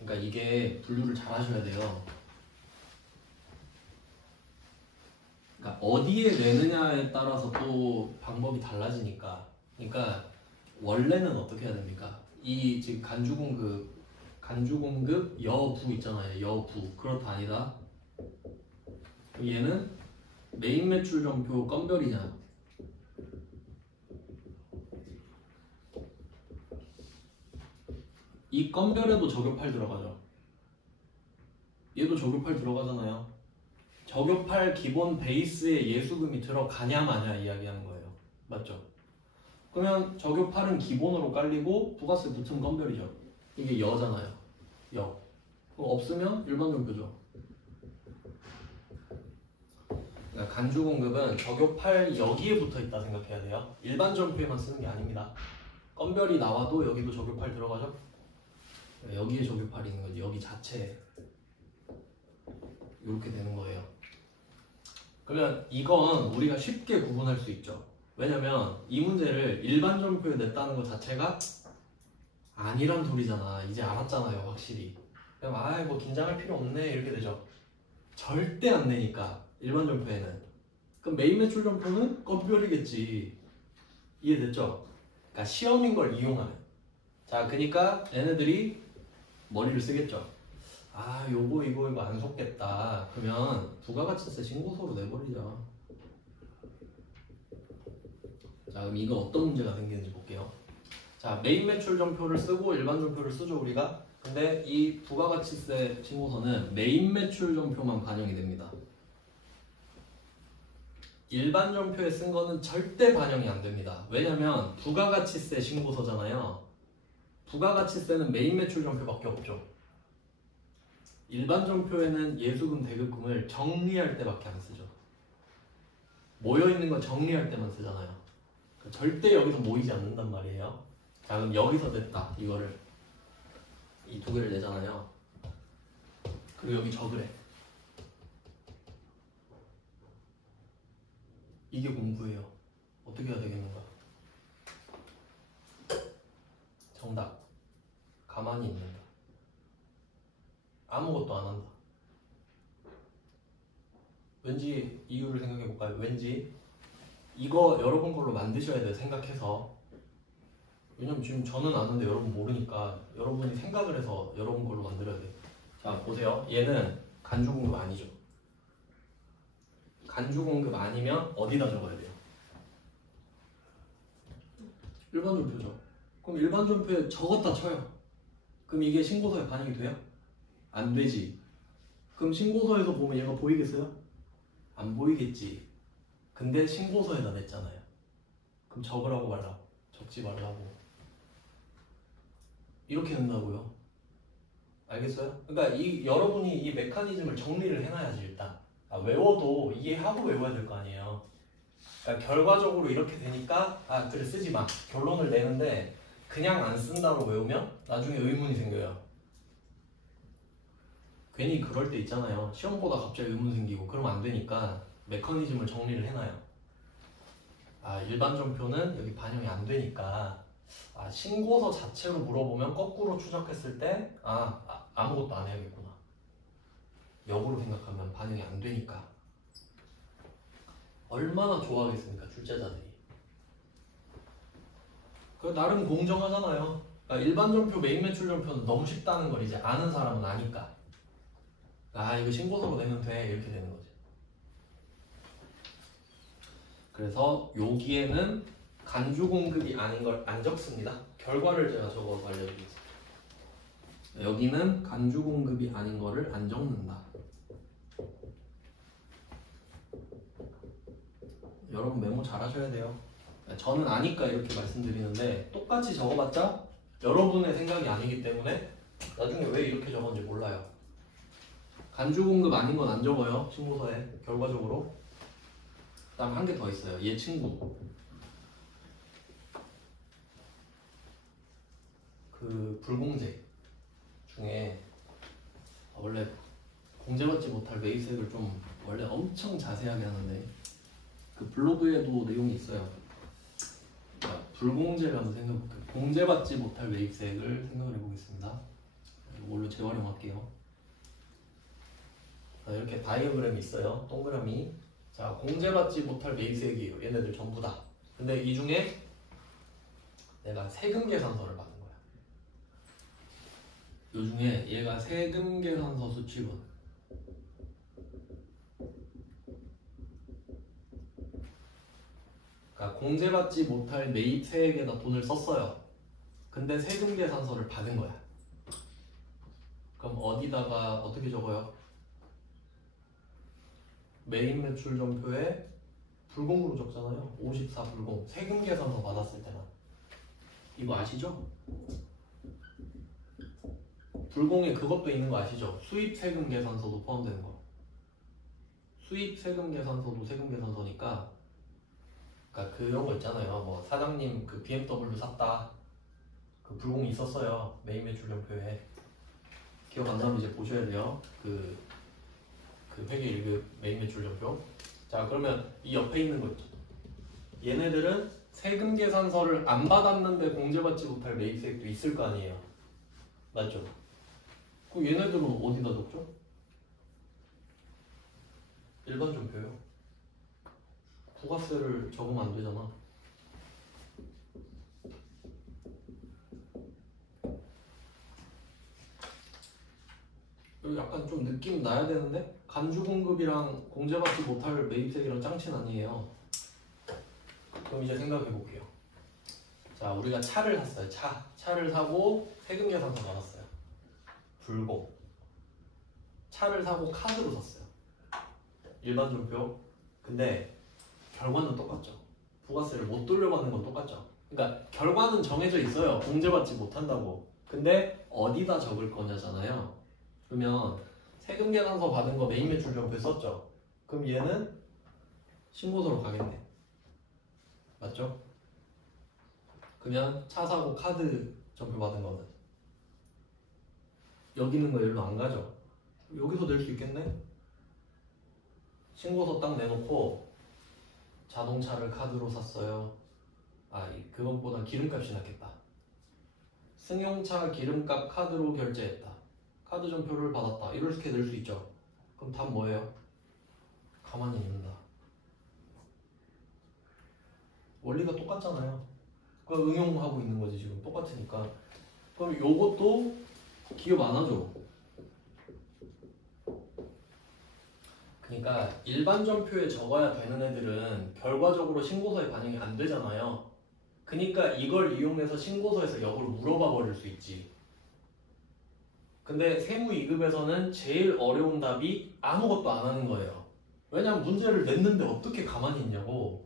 그러니까 이게 분류를 잘 하셔야 돼요. 그러니까 어디에 내느냐에 따라서 또 방법이 달라지니까. 그러니까 원래는 어떻게 해야 됩니까? 이 지금 간주공급 여부 있잖아요. 여부. 그렇다 아니다. 얘는 메인 매출 전표 건별이냐. 이 건별에도 저격팔 들어가죠. 얘도 저격팔 들어가잖아요. 저격팔 기본 베이스에 예수금이 들어가냐 마냐 이야기하는 거예요. 맞죠? 그러면 저교 8은 기본으로 깔리고 부가세 붙은 건별이죠. 이게 여잖아요. 여. 그럼 없으면 일반 전표죠. 그러니까 간주 공급은 저교 8 여기에 붙어 있다 생각해야 돼요. 일반 전표에만 쓰는 게 아닙니다. 건별이 나와도 여기도 저교 8 들어가죠. 여기에 저교 8이 있는 거지. 여기 자체에 이렇게 되는 거예요. 그러면 이건 우리가 쉽게 구분할 수 있죠. 왜냐면 이 문제를 일반 전표에 냈다는 것 자체가 아니란 소리잖아. 이제 알았잖아요, 확실히. 그럼 뭐 긴장할 필요 없네 이렇게 되죠. 절대 안 내니까 일반 전표에는. 그럼 메인 매출 전표는 건별이겠지. 이해됐죠? 그러니까 시험인 걸 이용하면. 자, 그러니까 얘네들이 머리를 쓰겠죠. 요거 이거 안 속겠다. 그러면 부가가치세 신고서로 내버리자. 자, 그럼 이거 어떤 문제가 생기는지 볼게요. 자, 메인 매출 전표를 쓰고 일반 전표를 쓰죠 우리가. 근데 이 부가가치세 신고서는 메인 매출 전표만 반영이 됩니다. 일반 전표에 쓴 거는 절대 반영이 안 됩니다. 왜냐면 부가가치세 신고서잖아요. 부가가치세는 메인 매출 전표밖에 없죠. 일반 전표에는 예수금, 대급금을 정리할 때밖에 안 쓰죠. 모여있는 건 정리할 때만 쓰잖아요. 절대 여기서 모이지 않는단 말이에요. 자, 그럼 여기서 냈다. 이거를 이 두 개를 내잖아요. 그리고 여기 적으래. 이게 공부예요. 어떻게 해야 되겠는가? 정답. 가만히 있는다. 아무것도 안 한다. 왠지 이유를 생각해 볼까요? 왠지 이거 여러분 걸로 만드셔야 돼요. 생각해서. 왜냐면 지금 저는 아는데 여러분 모르니까 여러분이 생각을 해서 여러분 걸로 만들어야 돼요. 자, 보세요. 얘는 간주공급 아니죠. 간주공급 아니면 어디다 적어야 돼요? 일반 전표죠. 그럼 일반 전표에 적었다 쳐요. 그럼 이게 신고서에 반영이 돼요? 안 되지. 그럼 신고서에서 보면 얘가 보이겠어요? 안 보이겠지. 근데 신고서에다 냈잖아요. 그럼 적으라고 말라고. 적지 말라고. 이렇게 된다고요. 알겠어요? 그러니까 여러분이 이 메커니즘을 정리를 해놔야지 일단. 외워도 이해하고 외워야 될 거 아니에요. 그러니까 결과적으로 이렇게 되니까 그래 쓰지 마. 결론을 내는데 그냥 안 쓴다로 외우면 나중에 의문이 생겨요. 괜히 그럴 때 있잖아요. 시험 보다 갑자기 의문 생기고 그러면 안 되니까 메커니즘을 정리를 해놔요. 일반 전표는 여기 반영이 안 되니까 신고서 자체로 물어보면 거꾸로 추적했을 때 아무것도 안 해야겠구나. 역으로 생각하면 반영이 안 되니까. 얼마나 좋아하겠습니까 출제자들이. 나름 공정하잖아요. 그러니까 일반 전표, 메인 매출 전표는 너무 쉽다는 걸 이제 아는 사람은 아니까 이거 신고서로 내면 돼 이렇게 되는 거지. 그래서 여기에는 간주 공급이 아닌 걸 안 적습니다. 결과를 제가 적어서 알려드리겠습니다. 여기는 간주 공급이 아닌 거를 안 적는다. 여러분 메모 잘 하셔야 돼요. 저는 아니까 이렇게 말씀드리는데 똑같이 적어봤자 여러분의 생각이 아니기 때문에 나중에 왜 이렇게 적었는지 몰라요. 간주 공급 아닌 건 안 적어요. 신고서에 결과적으로. 그다음 한 개 더 있어요. 얘 친구. 그 불공제 중에 원래 공제받지 못할 매입세액을 좀 원래 엄청 자세하게 하는데 그 블로그에도 내용이 있어요. 불공제를 한번 생각해볼게요. 공제받지 못할 매입세액을 생각을 해보겠습니다. 이걸로 재활용할게요. 이렇게 다이어그램이 있어요. 동그라미. 자, 공제받지 못할 매입세액이에요. 얘네들 전부 다. 근데 이 중에 내가 세금 계산서를 받은 거야. 이 중에 얘가 세금 계산서 수취분. 그러니까 공제받지 못할 매입세액에다 돈을 썼어요. 근데 세금 계산서를 받은 거야. 그럼 어디다가 어떻게 적어요? 메인 매출 전표에 불공으로 적잖아요. 54 불공. 세금 계산서 받았을 때만. 이거 아시죠? 불공에 그것도 있는 거 아시죠? 수입 세금 계산서도 포함되는 거. 수입 세금 계산서도 세금 계산서니까, 그러니까 그런 거 있잖아요. 뭐 사장님 그 BMW 샀다. 그 불공이 있었어요. 메인 매출령표에. 기억 안 나면 이제 보셔야 돼요. 그 회계 1급 메인 매출령표. 자, 그러면 이 옆에 있는 거 있죠. 얘네들은 세금 계산서를 안 받았는데 공제받지 못할 매입세액도 있을 거 아니에요. 맞죠? 그럼 얘네들은 어디다 적죠? 일반 전표요. 부가세를 적으면 안 되잖아. 여기 약간 좀 느낌 나야 되는데 간주공급이랑 공제받지 못할 매입세액이랑 짱친 아니에요. 그럼 이제 생각해 볼게요. 자, 우리가 차를 샀어요. 차를 사고 세금 계산서 받았어요. 불공. 차를 사고 카드로 샀어요. 일반 전표. 근데 결과는 똑같죠. 부가세를 못 돌려받는 건 똑같죠. 그러니까 결과는 정해져 있어요. 공제받지 못한다고. 근데 어디다 적을 거냐잖아요. 그러면 세금 계산서 받은 거 메인 매출 전표에 썼죠. 그럼 얘는 신고서로 가겠네. 맞죠? 그러면 차 사고 카드 전표 받은 거는 여기 있는 거 여기로 안 가죠. 여기서 낼 수 있겠네? 신고서 딱 내놓고 자동차를 카드로 샀어요. 그것보다 기름값이 낫겠다. 승용차 기름값 카드로 결제했다. 카드 전표를 받았다. 이렇게 낼 수 있죠. 그럼 답 뭐예요? 가만히 있는다. 원리가 똑같잖아요. 그거 응용하고 있는 거지 지금. 똑같으니까. 그럼 요것도 기업 안 하죠. 그러니까 일반 전표에 적어야 되는 애들은 결과적으로 신고서에 반영이 안 되잖아요. 그러니까 이걸 이용해서 신고서에서 역을 물어봐 버릴 수 있지. 근데 세무 2급에서는 제일 어려운 답이 아무것도 안 하는 거예요. 왜냐면 문제를 냈는데 어떻게 가만히 있냐고.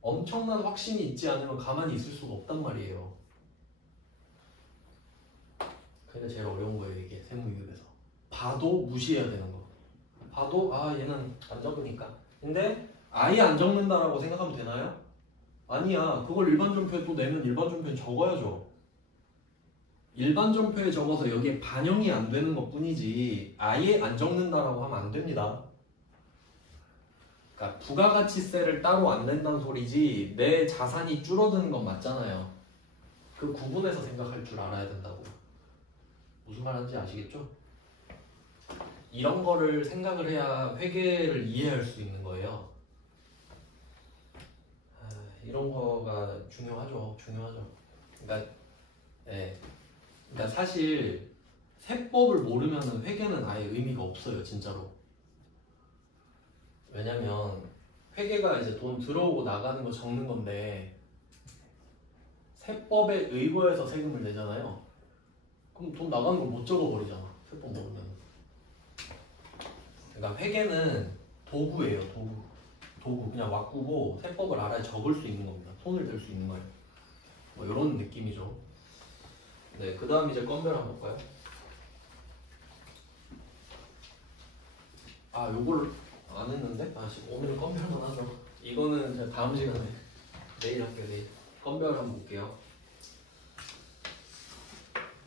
엄청난 확신이 있지 않으면 가만히 있을 수가 없단 말이에요. 그러니까 제일 어려운 거예요, 이게 세무 2급에서. 봐도 무시해야 되는 거. 봐도 얘는 안 적으니까. 근데 아예 안 적는다라고 생각하면 되나요? 아니야. 그걸 일반 전표에 또 내면 일반 전표에 적어야죠. 일반 전표에 적어서 여기에 반영이 안 되는 것 뿐이지 아예 안 적는다라고 하면 안 됩니다. 그러니까 부가가치세를 따로 안 낸다는 소리지 내 자산이 줄어드는 건 맞잖아요. 그 구분해서 생각할 줄 알아야 된다고. 무슨 말하는지 아시겠죠? 이런 거를 생각을 해야 회계를 이해할 수 있는 거예요. 이런 거가 중요하죠. 그러니까 사실 세법을 모르면 회계는 아예 의미가 없어요, 진짜로. 왜냐면 회계가 이제 돈 들어오고 나가는 거 적는 건데 세법에 의거해서 세금을 내잖아요. 그럼 돈 나가는 걸 못 적어버리잖아, 세법 모르면. 그러니까 회계는 도구예요, 도구. 그냥 왁구고 세법을 알아야 적을 수 있는 겁니다. 손을 댈 수 있는 거예요. 뭐 이런 느낌이죠. 네, 그 다음 이제 건별 한번 볼까요? 요걸 안 했는데? 오늘은 건별만 하죠. 이거는 제가 다음 시간에 내일 할게요, 내일. 건별 한번 볼게요.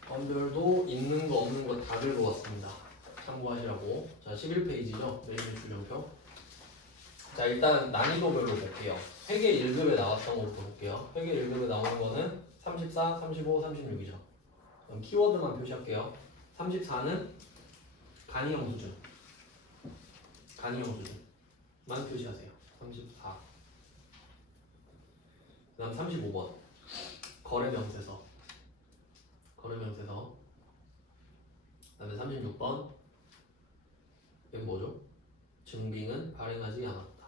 건별도 있는 거 없는 거 다 들고 왔습니다. 참고하시라고. 자, 11페이지죠. 메인 매출령표. 자, 일단 난이도별로 볼게요. 회계 1급에 나왔던 것부터 볼게요. 회계 1급에 나오는 거는 34, 35, 36이죠. 그럼 키워드만 표시할게요. 34는 간이형 수준. 수준만 표시하세요. 34. 그 다음 35번. 거래명세서. 그 다음에 36번. 이게 뭐죠? 증빙은 발행하지 않았다.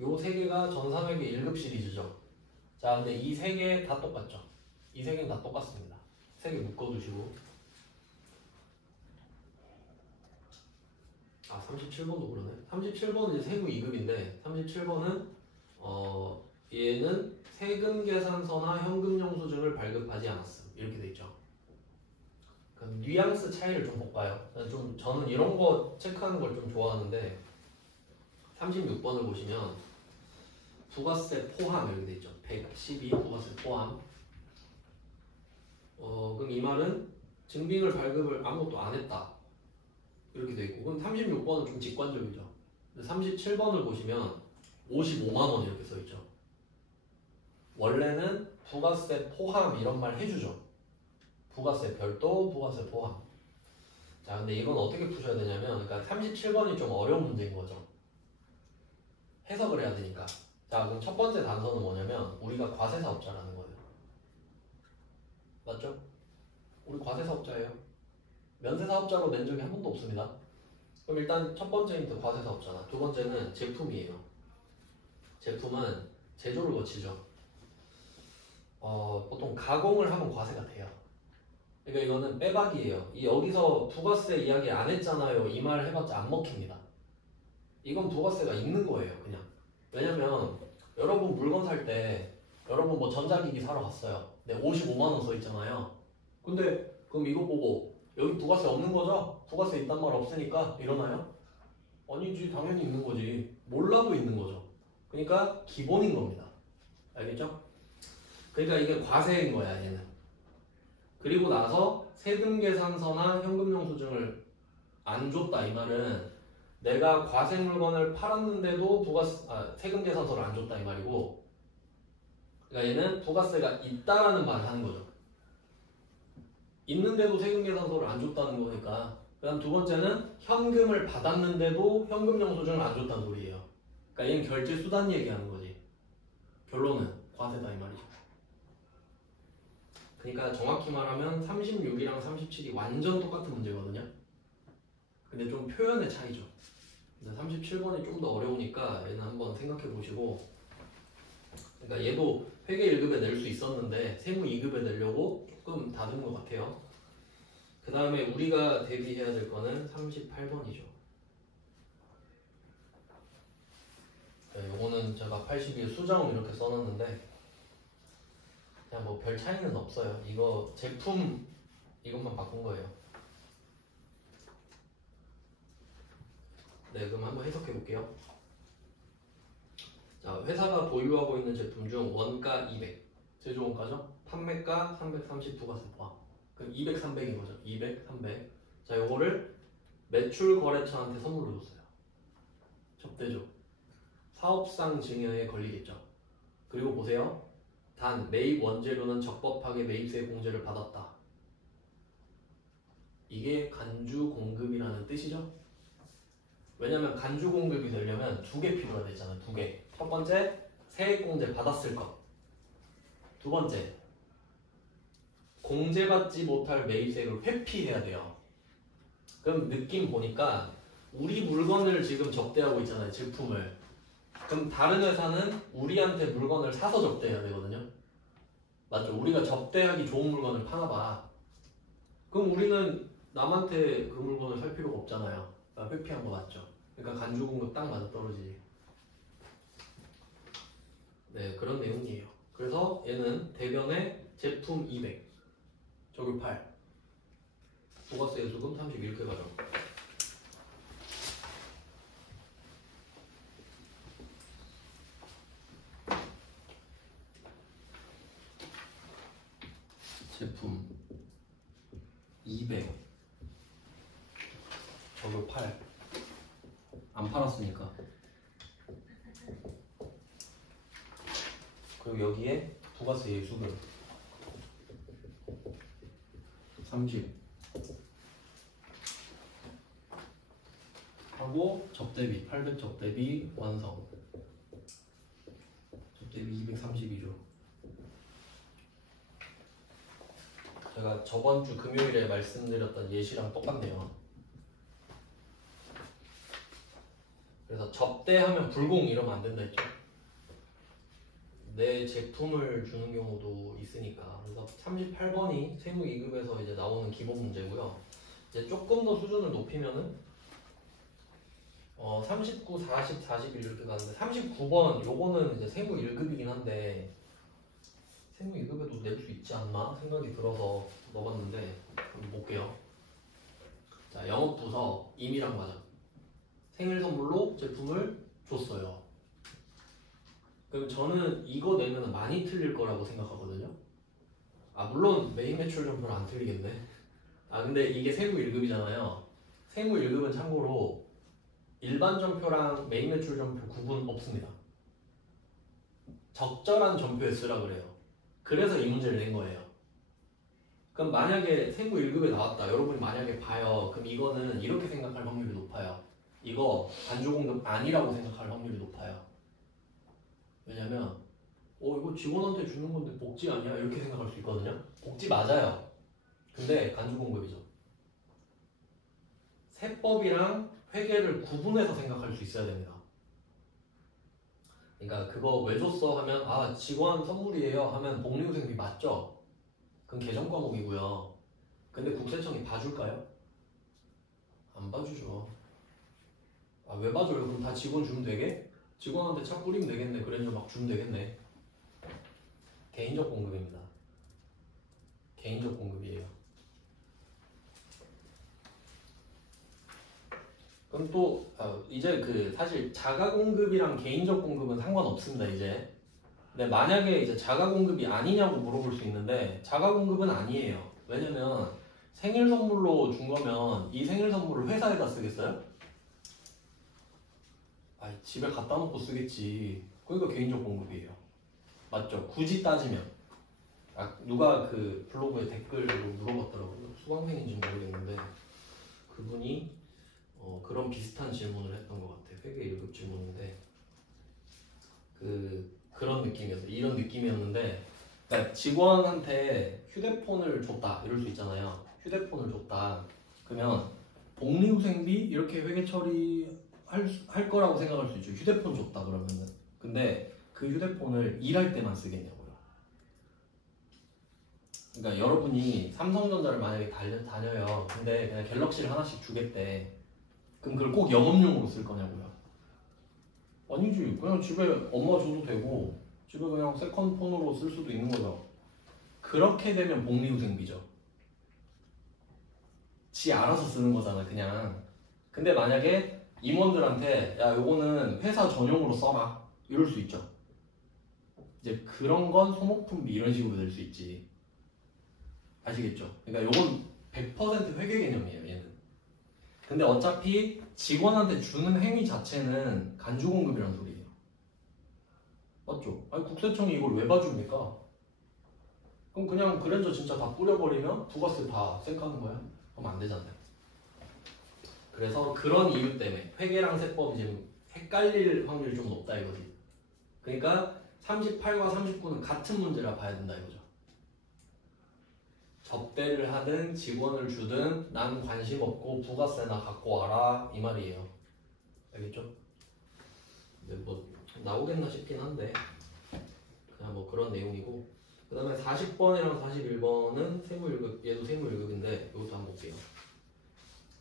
요 세 개가 전산회계 1급 시리즈죠. 자, 근데 이 세 개 다 똑같죠? 이 세 개는 다 똑같습니다. 세 개 묶어두시고. 아 37번도 그러네. 37번은 이제 세무 2급인데 37번은 얘는 세금 계산서나 현금 영수증을 발급하지 않았음 이렇게 돼 있죠. 그 뉘앙스 차이를 좀 볼까요? 저는 이런 거 체크하는 걸 좀 좋아하는데 36번을 보시면 부가세 포함 이렇게 돼 있죠. 112 부가세 포함. 그럼 이 말은 증빙을 발급을 아무것도 안 했다 이렇게 돼 있고, 그럼 36번은 좀 직관적이죠. 근데 37번을 보시면 55만 원 이렇게 써 있죠. 원래는 부가세 포함 이런 말 해주죠. 부가세 별도, 부가세 포함. 자, 근데 이건 어떻게 푸셔야 되냐면, 그러니까 37번이 좀 어려운 문제인 거죠. 해석을 해야 되니까. 자, 그럼 첫 번째 단서는 뭐냐면 우리가 과세사업자라는 거예요. 맞죠? 우리 과세사업자예요. 면세사업자로 낸 적이 한 번도 없습니다. 그럼 일단 첫 번째 힌트 과세사업자나, 두 번째는 제품이에요. 제품은 제조를 거치죠. 보통 가공을 하면 과세가 돼요. 그러니까 이거는 빼박이에요. 여기서 부가세 이야기 안 했잖아요. 이 말 해봤자 안 먹힙니다. 이건 부가세가 있는 거예요, 그냥. 왜냐면 여러분 물건 살 때 여러분 뭐 전자기기 사러 갔어요. 근데 55만 원 써 있잖아요. 근데 그럼 이거 보고 여기 부가세 없는 거죠? 부가세 있단 말 없으니까 이러나요? 아니지, 당연히 있는 거지. 몰라도 있는 거죠. 그러니까 기본인 겁니다. 알겠죠? 그러니까 이게 과세인 거야, 얘는. 그리고 나서 세금 계산서나 현금 영수증을 안 줬다 이 말은 내가 과세 물건을 팔았는데도 세금 계산서를 안 줬다 이 말이고, 그러니까 얘는 부가세가 있다라는 말을 하는 거죠. 있는데도 세금 계산서를 안 줬다는 거니까. 그 다음 두 번째는 현금을 받았는데도 현금 영수증을 안 줬다는 소리예요. 그러니까 얘는 결제 수단 얘기하는 거지. 결론은 과세다 이 말이죠. 그러니까 정확히 말하면 36이랑 37이 완전 똑같은 문제거든요. 근데 좀 표현의 차이죠. 37번이 좀 더 어려우니까 얘는 한번 생각해 보시고, 그러니까 얘도 회계 1급에 낼 수 있었는데 세무 2급에 내려고 조금 다른 것 같아요. 그 다음에 우리가 대비해야 될 거는 38번이죠. 요거는 제가 82에 수정 이렇게 써놨는데 그냥 뭐 별 차이는 없어요. 이거 제품 이것만 바꾼 거예요. 네, 그럼 한번 해석해 볼게요. 자, 회사가 보유하고 있는 제품 중 원가 200, 제조원가죠? 판매가 330 부가세 포함. 그럼 200, 300인 거죠. 200, 300. 자, 요거를 매출 거래처한테 선물로 줬어요. 접대죠. 사업상 증여에 걸리겠죠. 그리고 보세요. 단 매입 원재료는 적법하게 매입세 공제를 받았다. 이게 간주 공급이라는 뜻이죠. 왜냐면 간주 공급이 되려면 두 개 필요가 되잖아요. 두 개. 첫 번째, 세액 공제 받았을 것. 두 번째, 공제받지 못할 매입세를 회피해야 돼요. 그럼 느낌 보니까 우리 물건을 지금 접대하고 있잖아요. 제품을. 그럼 다른 회사는 우리한테 물건을 사서 접대해야 되거든요. 맞죠? 우리가 접대하기 좋은 물건을 파나 봐. 그럼 우리는 남한테 그 물건을 살 필요가 없잖아요. 그러니까 회피한 거 맞죠? 그러니까 간주 공급 딱 맞아 떨어지지. 네, 그런 내용이에요. 그래서 얘는 대변에 제품 200, 저기 8, 부가세 수금 30 이렇게 가죠. 제품 200, 저걸 8. 안 팔았으니까. 그리고 여기에 부가세 예수금 30 하고 접대비 800 접대비 완성. 접대비 230이죠. 제가 저번 주 금요일에 말씀드렸던 예시랑 똑같네요. 그래서 접대하면 불공 이러면 안 된다 했죠. 내 제품을 주는 경우도 있으니까. 그래서 38번이 세무 2급에서 이제 나오는 기본 문제고요. 이제 조금 더 수준을 높이면은 39, 40, 41 이렇게 가는데 39번 요거는 이제 세무 1급이긴 한데 세무 2급에도 낼 수 있지 않나 생각이 들어서 넣어봤는데 한번 볼게요. 자, 영업부서 임의랑 과장 생일 선물로 제품을 줬어요. 그럼 저는 이거 내면 많이 틀릴 거라고 생각하거든요. 아 물론 메인 매출 점표는 안 틀리겠네. 아 근데 이게 세무 1급이잖아요. 세무 1급은 참고로 일반 점표랑 메인 매출 점표 구분 없습니다. 적절한 점표에 쓰라 그래요. 그래서 이 문제를 낸 거예요. 그럼 만약에 세무 1급에 나왔다. 여러분이 만약에 봐요. 그럼 이거는 이렇게 생각할 확률이 높아요. 이거 간주공급 아니라고 생각할 확률이 높아요. 왜냐면 이거 직원한테 주는 건데 복지 아니야? 이렇게 생각할 수 있거든요. 복지 맞아요. 근데 간주공급이죠. 세법이랑 회계를 구분해서 생각할 수 있어야 됩니다. 그러니까 그거 왜 줬어 하면 아 직원 선물이에요 하면 복리후생비 맞죠? 그건 개정 과목이고요. 근데 국세청이 봐줄까요? 안 봐주죠. 아 왜 봐줘요? 그럼 다 직원 주면 되게? 직원한테 차 뿌리면 되겠네. 그래서 막 주면 되겠네. 개인적 공급입니다. 개인적 공급이에요. 그럼 또 이제 사실 자가 공급이랑 개인적 공급은 상관없습니다. 이제. 근데 만약에 이제 자가 공급이 아니냐고 물어볼 수 있는데 자가 공급은 아니에요. 왜냐면 생일 선물로 준 거면 이 생일 선물을 회사에다 쓰겠어요? 아이 집에 갖다 놓고 쓰겠지. 그러니까 개인적 공급이에요. 맞죠? 굳이 따지면. 누가 그 블로그에 댓글로 물어봤더라고요. 수강생인지 모르겠는데 그분이 그런 비슷한 질문을 했던 것 같아요. 회계 1급 질문인데 그런 느낌이었어요. 이런 느낌이었는데 그러니까 직원한테 휴대폰을 줬다 이럴 수 있잖아요. 휴대폰을 줬다 그러면 복리후생비 이렇게 회계 처리할 거라고 생각할 수 있죠. 휴대폰 줬다 그러면은. 근데 그 휴대폰을 일할 때만 쓰겠냐고요. 그러니까 여러분이 삼성전자를 만약에 다녀요. 근데 그냥 갤럭시를 하나씩 주겠대. 그럼 그걸 꼭 영업용으로 쓸 거냐고요? 아니지. 그냥 집에 엄마 줘도 되고 집에 그냥 세컨폰으로 쓸 수도 있는 거죠. 그렇게 되면 복리후생비죠. 지 알아서 쓰는 거잖아 그냥. 근데 만약에 임원들한테 야 요거는 회사 전용으로 써라 이럴 수 있죠. 이제 그런 건 소모품비 이런 식으로 낼 수 있지. 아시겠죠? 그러니까 요건 100% 회계 개념이에요 얘는. 근데 어차피 직원한테 주는 행위 자체는 간주공급이라는 소리예요. 맞죠? 아니 국세청이 이걸 왜 봐줍니까? 그럼 그냥 그랜저 진짜 다 뿌려버리면 부가세 다 쌩까는 거야? 그럼 안 되잖아요. 그래서 그런 이유 때문에 회계랑 세법이 지금 헷갈릴 확률이 좀 높다 이거지. 그러니까 38과 39는 같은 문제라 봐야 된다 이거죠. 접대를 하든 직원을 주든 난 관심 없고 부가세나 갖고 와라 이 말이에요. 알겠죠? 근데 뭐 나오겠나 싶긴 한데 그냥 뭐 그런 내용이고 그 다음에 40번이랑 41번은 세무 1급 얘도 세무 1급인데 이것도 한번 볼게요.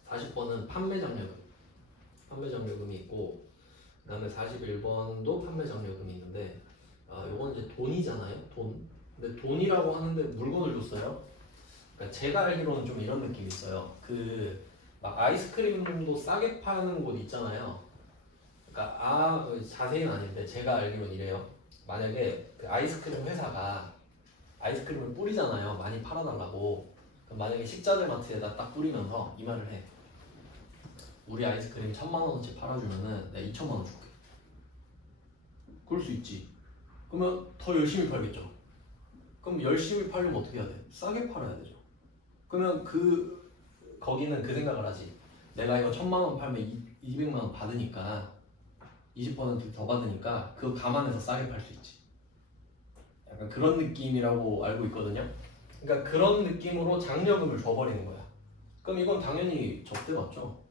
40번은 판매장려금 판매장려금이 있고 그 다음에 41번도 판매장려금이 있는데 요건 이제 돈이잖아요. 돈. 근데 돈이라고 하는데 물건을 줬어요. 그러니까 제가 알기로는 좀 이런 느낌이 있어요. 막 아이스크림도 싸게 파는 곳 있잖아요. 그러니까 자세히는 아닌데 제가 알기로는 이래요. 만약에 그 아이스크림 회사가 아이스크림을 뿌리잖아요. 많이 팔아달라고. 그럼 만약에 식자재 마트에다 딱 뿌리면서 이 말을 해. 우리 아이스크림 1000만원어치 팔아주면은 내가 2000만원 줄게. 그럴 수 있지. 그러면 더 열심히 팔겠죠. 그럼 열심히 팔려면 어떻게 해야 돼? 싸게 팔아야 되죠. 그러면 거기는 그 생각을 하지. 내가 이거 1000만원 팔면 200만원 받으니까 20% 더 받으니까 그거 감안해서 싸게 팔 수 있지. 약간 그런 느낌이라고 알고 있거든요. 그러니까 그런 느낌으로 장려금을 줘버리는 거야. 그럼 이건 당연히 접대 맞죠?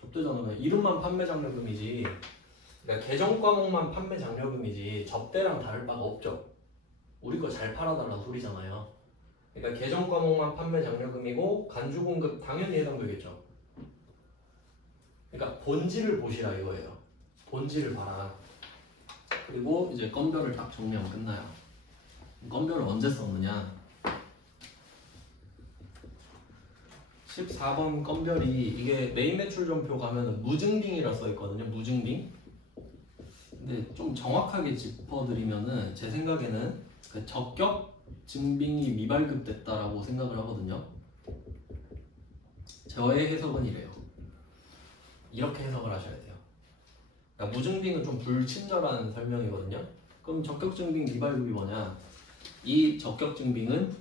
접대잖아요. 이름만 판매 장려금이지. 그러니까 개정 과목만 판매 장려금이지 접대랑 다를 바가 없죠. 우리 거 잘 팔아달라는 소리잖아요. 그러니까 개정 과목만 판매 장려금이고 간주 공급 당연히 해당되겠죠. 그러니까 본질을 보시라 이거예요. 본질을 봐라. 그리고 이제 건별을 딱 정리하면 끝나요. 건별을 언제 썼느냐? 14번 건별이 이게 메인 매출 전표 가면은 무증빙이라 써 있거든요. 무증빙. 근데 좀 정확하게 짚어드리면은 제 생각에는 그 적격 증빙이 미발급됐다라고 생각을 하거든요. 저의 해석은 이래요. 이렇게 해석을 하셔야 돼요. 그러니까 무증빙은 좀 불친절한 설명이거든요. 그럼 적격 증빙 미발급이 뭐냐? 이 적격 증빙은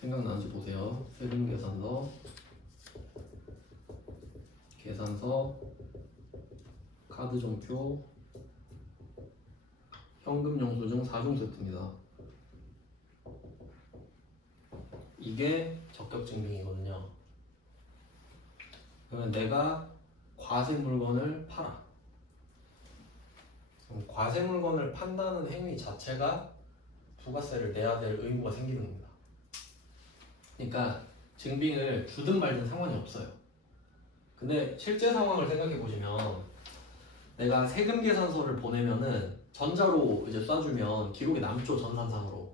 생각나는지 보세요. 세금 계산서, 계산서, 카드 전표, 현금 영수증 4종 세트입니다. 이게 적격 증빙이거든요. 그러면 내가 과세 물건을 팔아. 그럼 과세 물건을 판다는 행위 자체가 부가세를 내야 될 의무가 생기는 겁니다. 그러니까 증빙을 주든 말든 상관이 없어요. 근데 실제 상황을 생각해 보시면 내가 세금 계산서를 보내면은 전자로 이제 쏴주면 기록에 남죠, 전산상으로.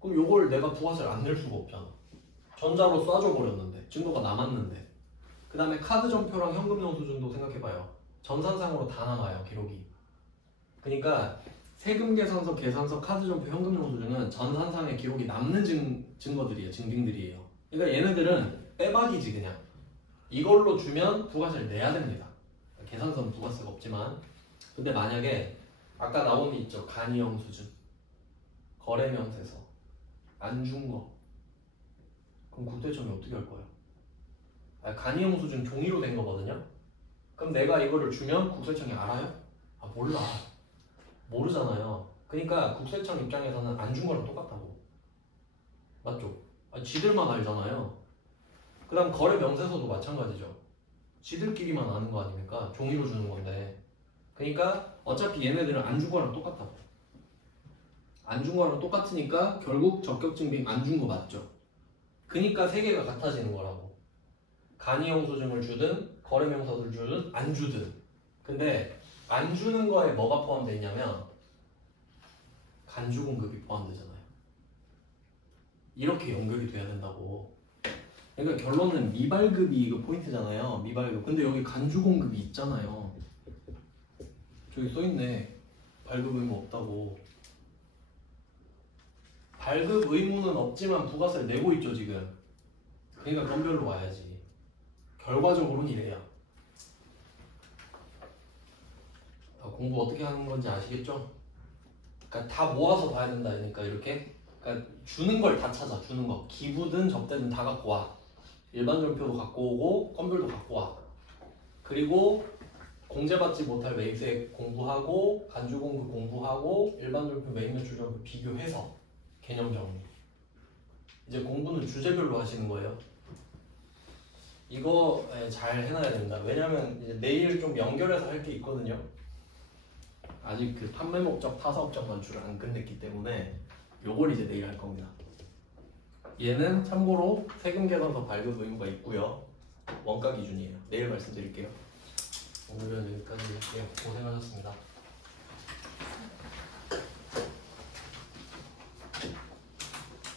그럼 요걸 내가 부가세를 안 낼 수가 없잖아. 전자로 쏴줘 버렸는데 증거가 남았는데. 그 다음에 카드 전표랑 현금 영수증도 생각해봐요. 전산상으로 다 남아요, 기록이. 그러니까 세금 계산서, 계산서, 카드 전표, 현금 영수증은 전산상의 기록이 남는 증거들이에요, 증빙들이에요. 그러니까 얘네들은 빼박이지 그냥. 이걸로 주면 부가세를 내야 됩니다. 계산서는 부가세가 없지만. 근데 만약에 아까 나온 게 있죠, 간이 영수증, 거래 명세서, 안 준 거. 그럼 국세청이 어떻게 할 거예요? 간이 영수증 종이로 된 거거든요. 그럼 내가 이거를 주면 국세청이 알아요? 아, 몰라. 모르잖아요. 그러니까 국세청 입장에서는 안 준 거랑 똑같다고. 맞죠? 지들만 알잖아요. 그 다음 거래 명세서도 마찬가지죠. 지들끼리만 아는 거 아닙니까? 종이로 주는 건데. 그러니까 어차피 얘네들은 안 준 거랑 똑같다고. 안 준 거랑 똑같으니까 결국 적격 증빙 안 준 거 맞죠? 그러니까 세 개가 같아지는 거라고. 간이 영수증을 주든 거래 명세서를 주든 안 주든. 근데 안 주는 거에 뭐가 포함되어 있냐면 간주 공급이 포함되잖아요. 이렇게 연결이 돼야 된다고. 그러니까 결론은 미발급이 이거 포인트잖아요. 미발급. 근데 여기 간주 공급이 있잖아요. 저기 써있네. 발급 의무 없다고. 발급 의무는 없지만 부가세를 내고 있죠 지금. 그러니까 건별로 와야지. 결과적으로는 이래요. 공부 어떻게 하는 건지 아시겠죠? 그러니까 다 모아서 봐야 된다. 그러니까 이렇게. 그러니까 주는 걸 다 찾아. 주는 거. 기부든 접대든 다 갖고 와. 일반 전표도 갖고 오고 건별도 갖고 와. 그리고 공제받지 못할 매입세액 공부하고 간주공급 공부하고 일반 전표 매입 매출 전표 비교해서 개념 정리. 이제 공부는 주제별로 하시는 거예요. 이거 잘 해놔야 된다. 왜냐면 이제 내일 좀 연결해서 할 게 있거든요. 아직 그 판매 목적, 타사업적 반출을 안 끝냈기 때문에 요걸 이제 내일 할 겁니다. 얘는 참고로 세금 계산서 발급 의무가 있고요. 원가 기준이에요. 내일 말씀드릴게요. 오늘은 여기까지 할게요. 고생하셨습니다.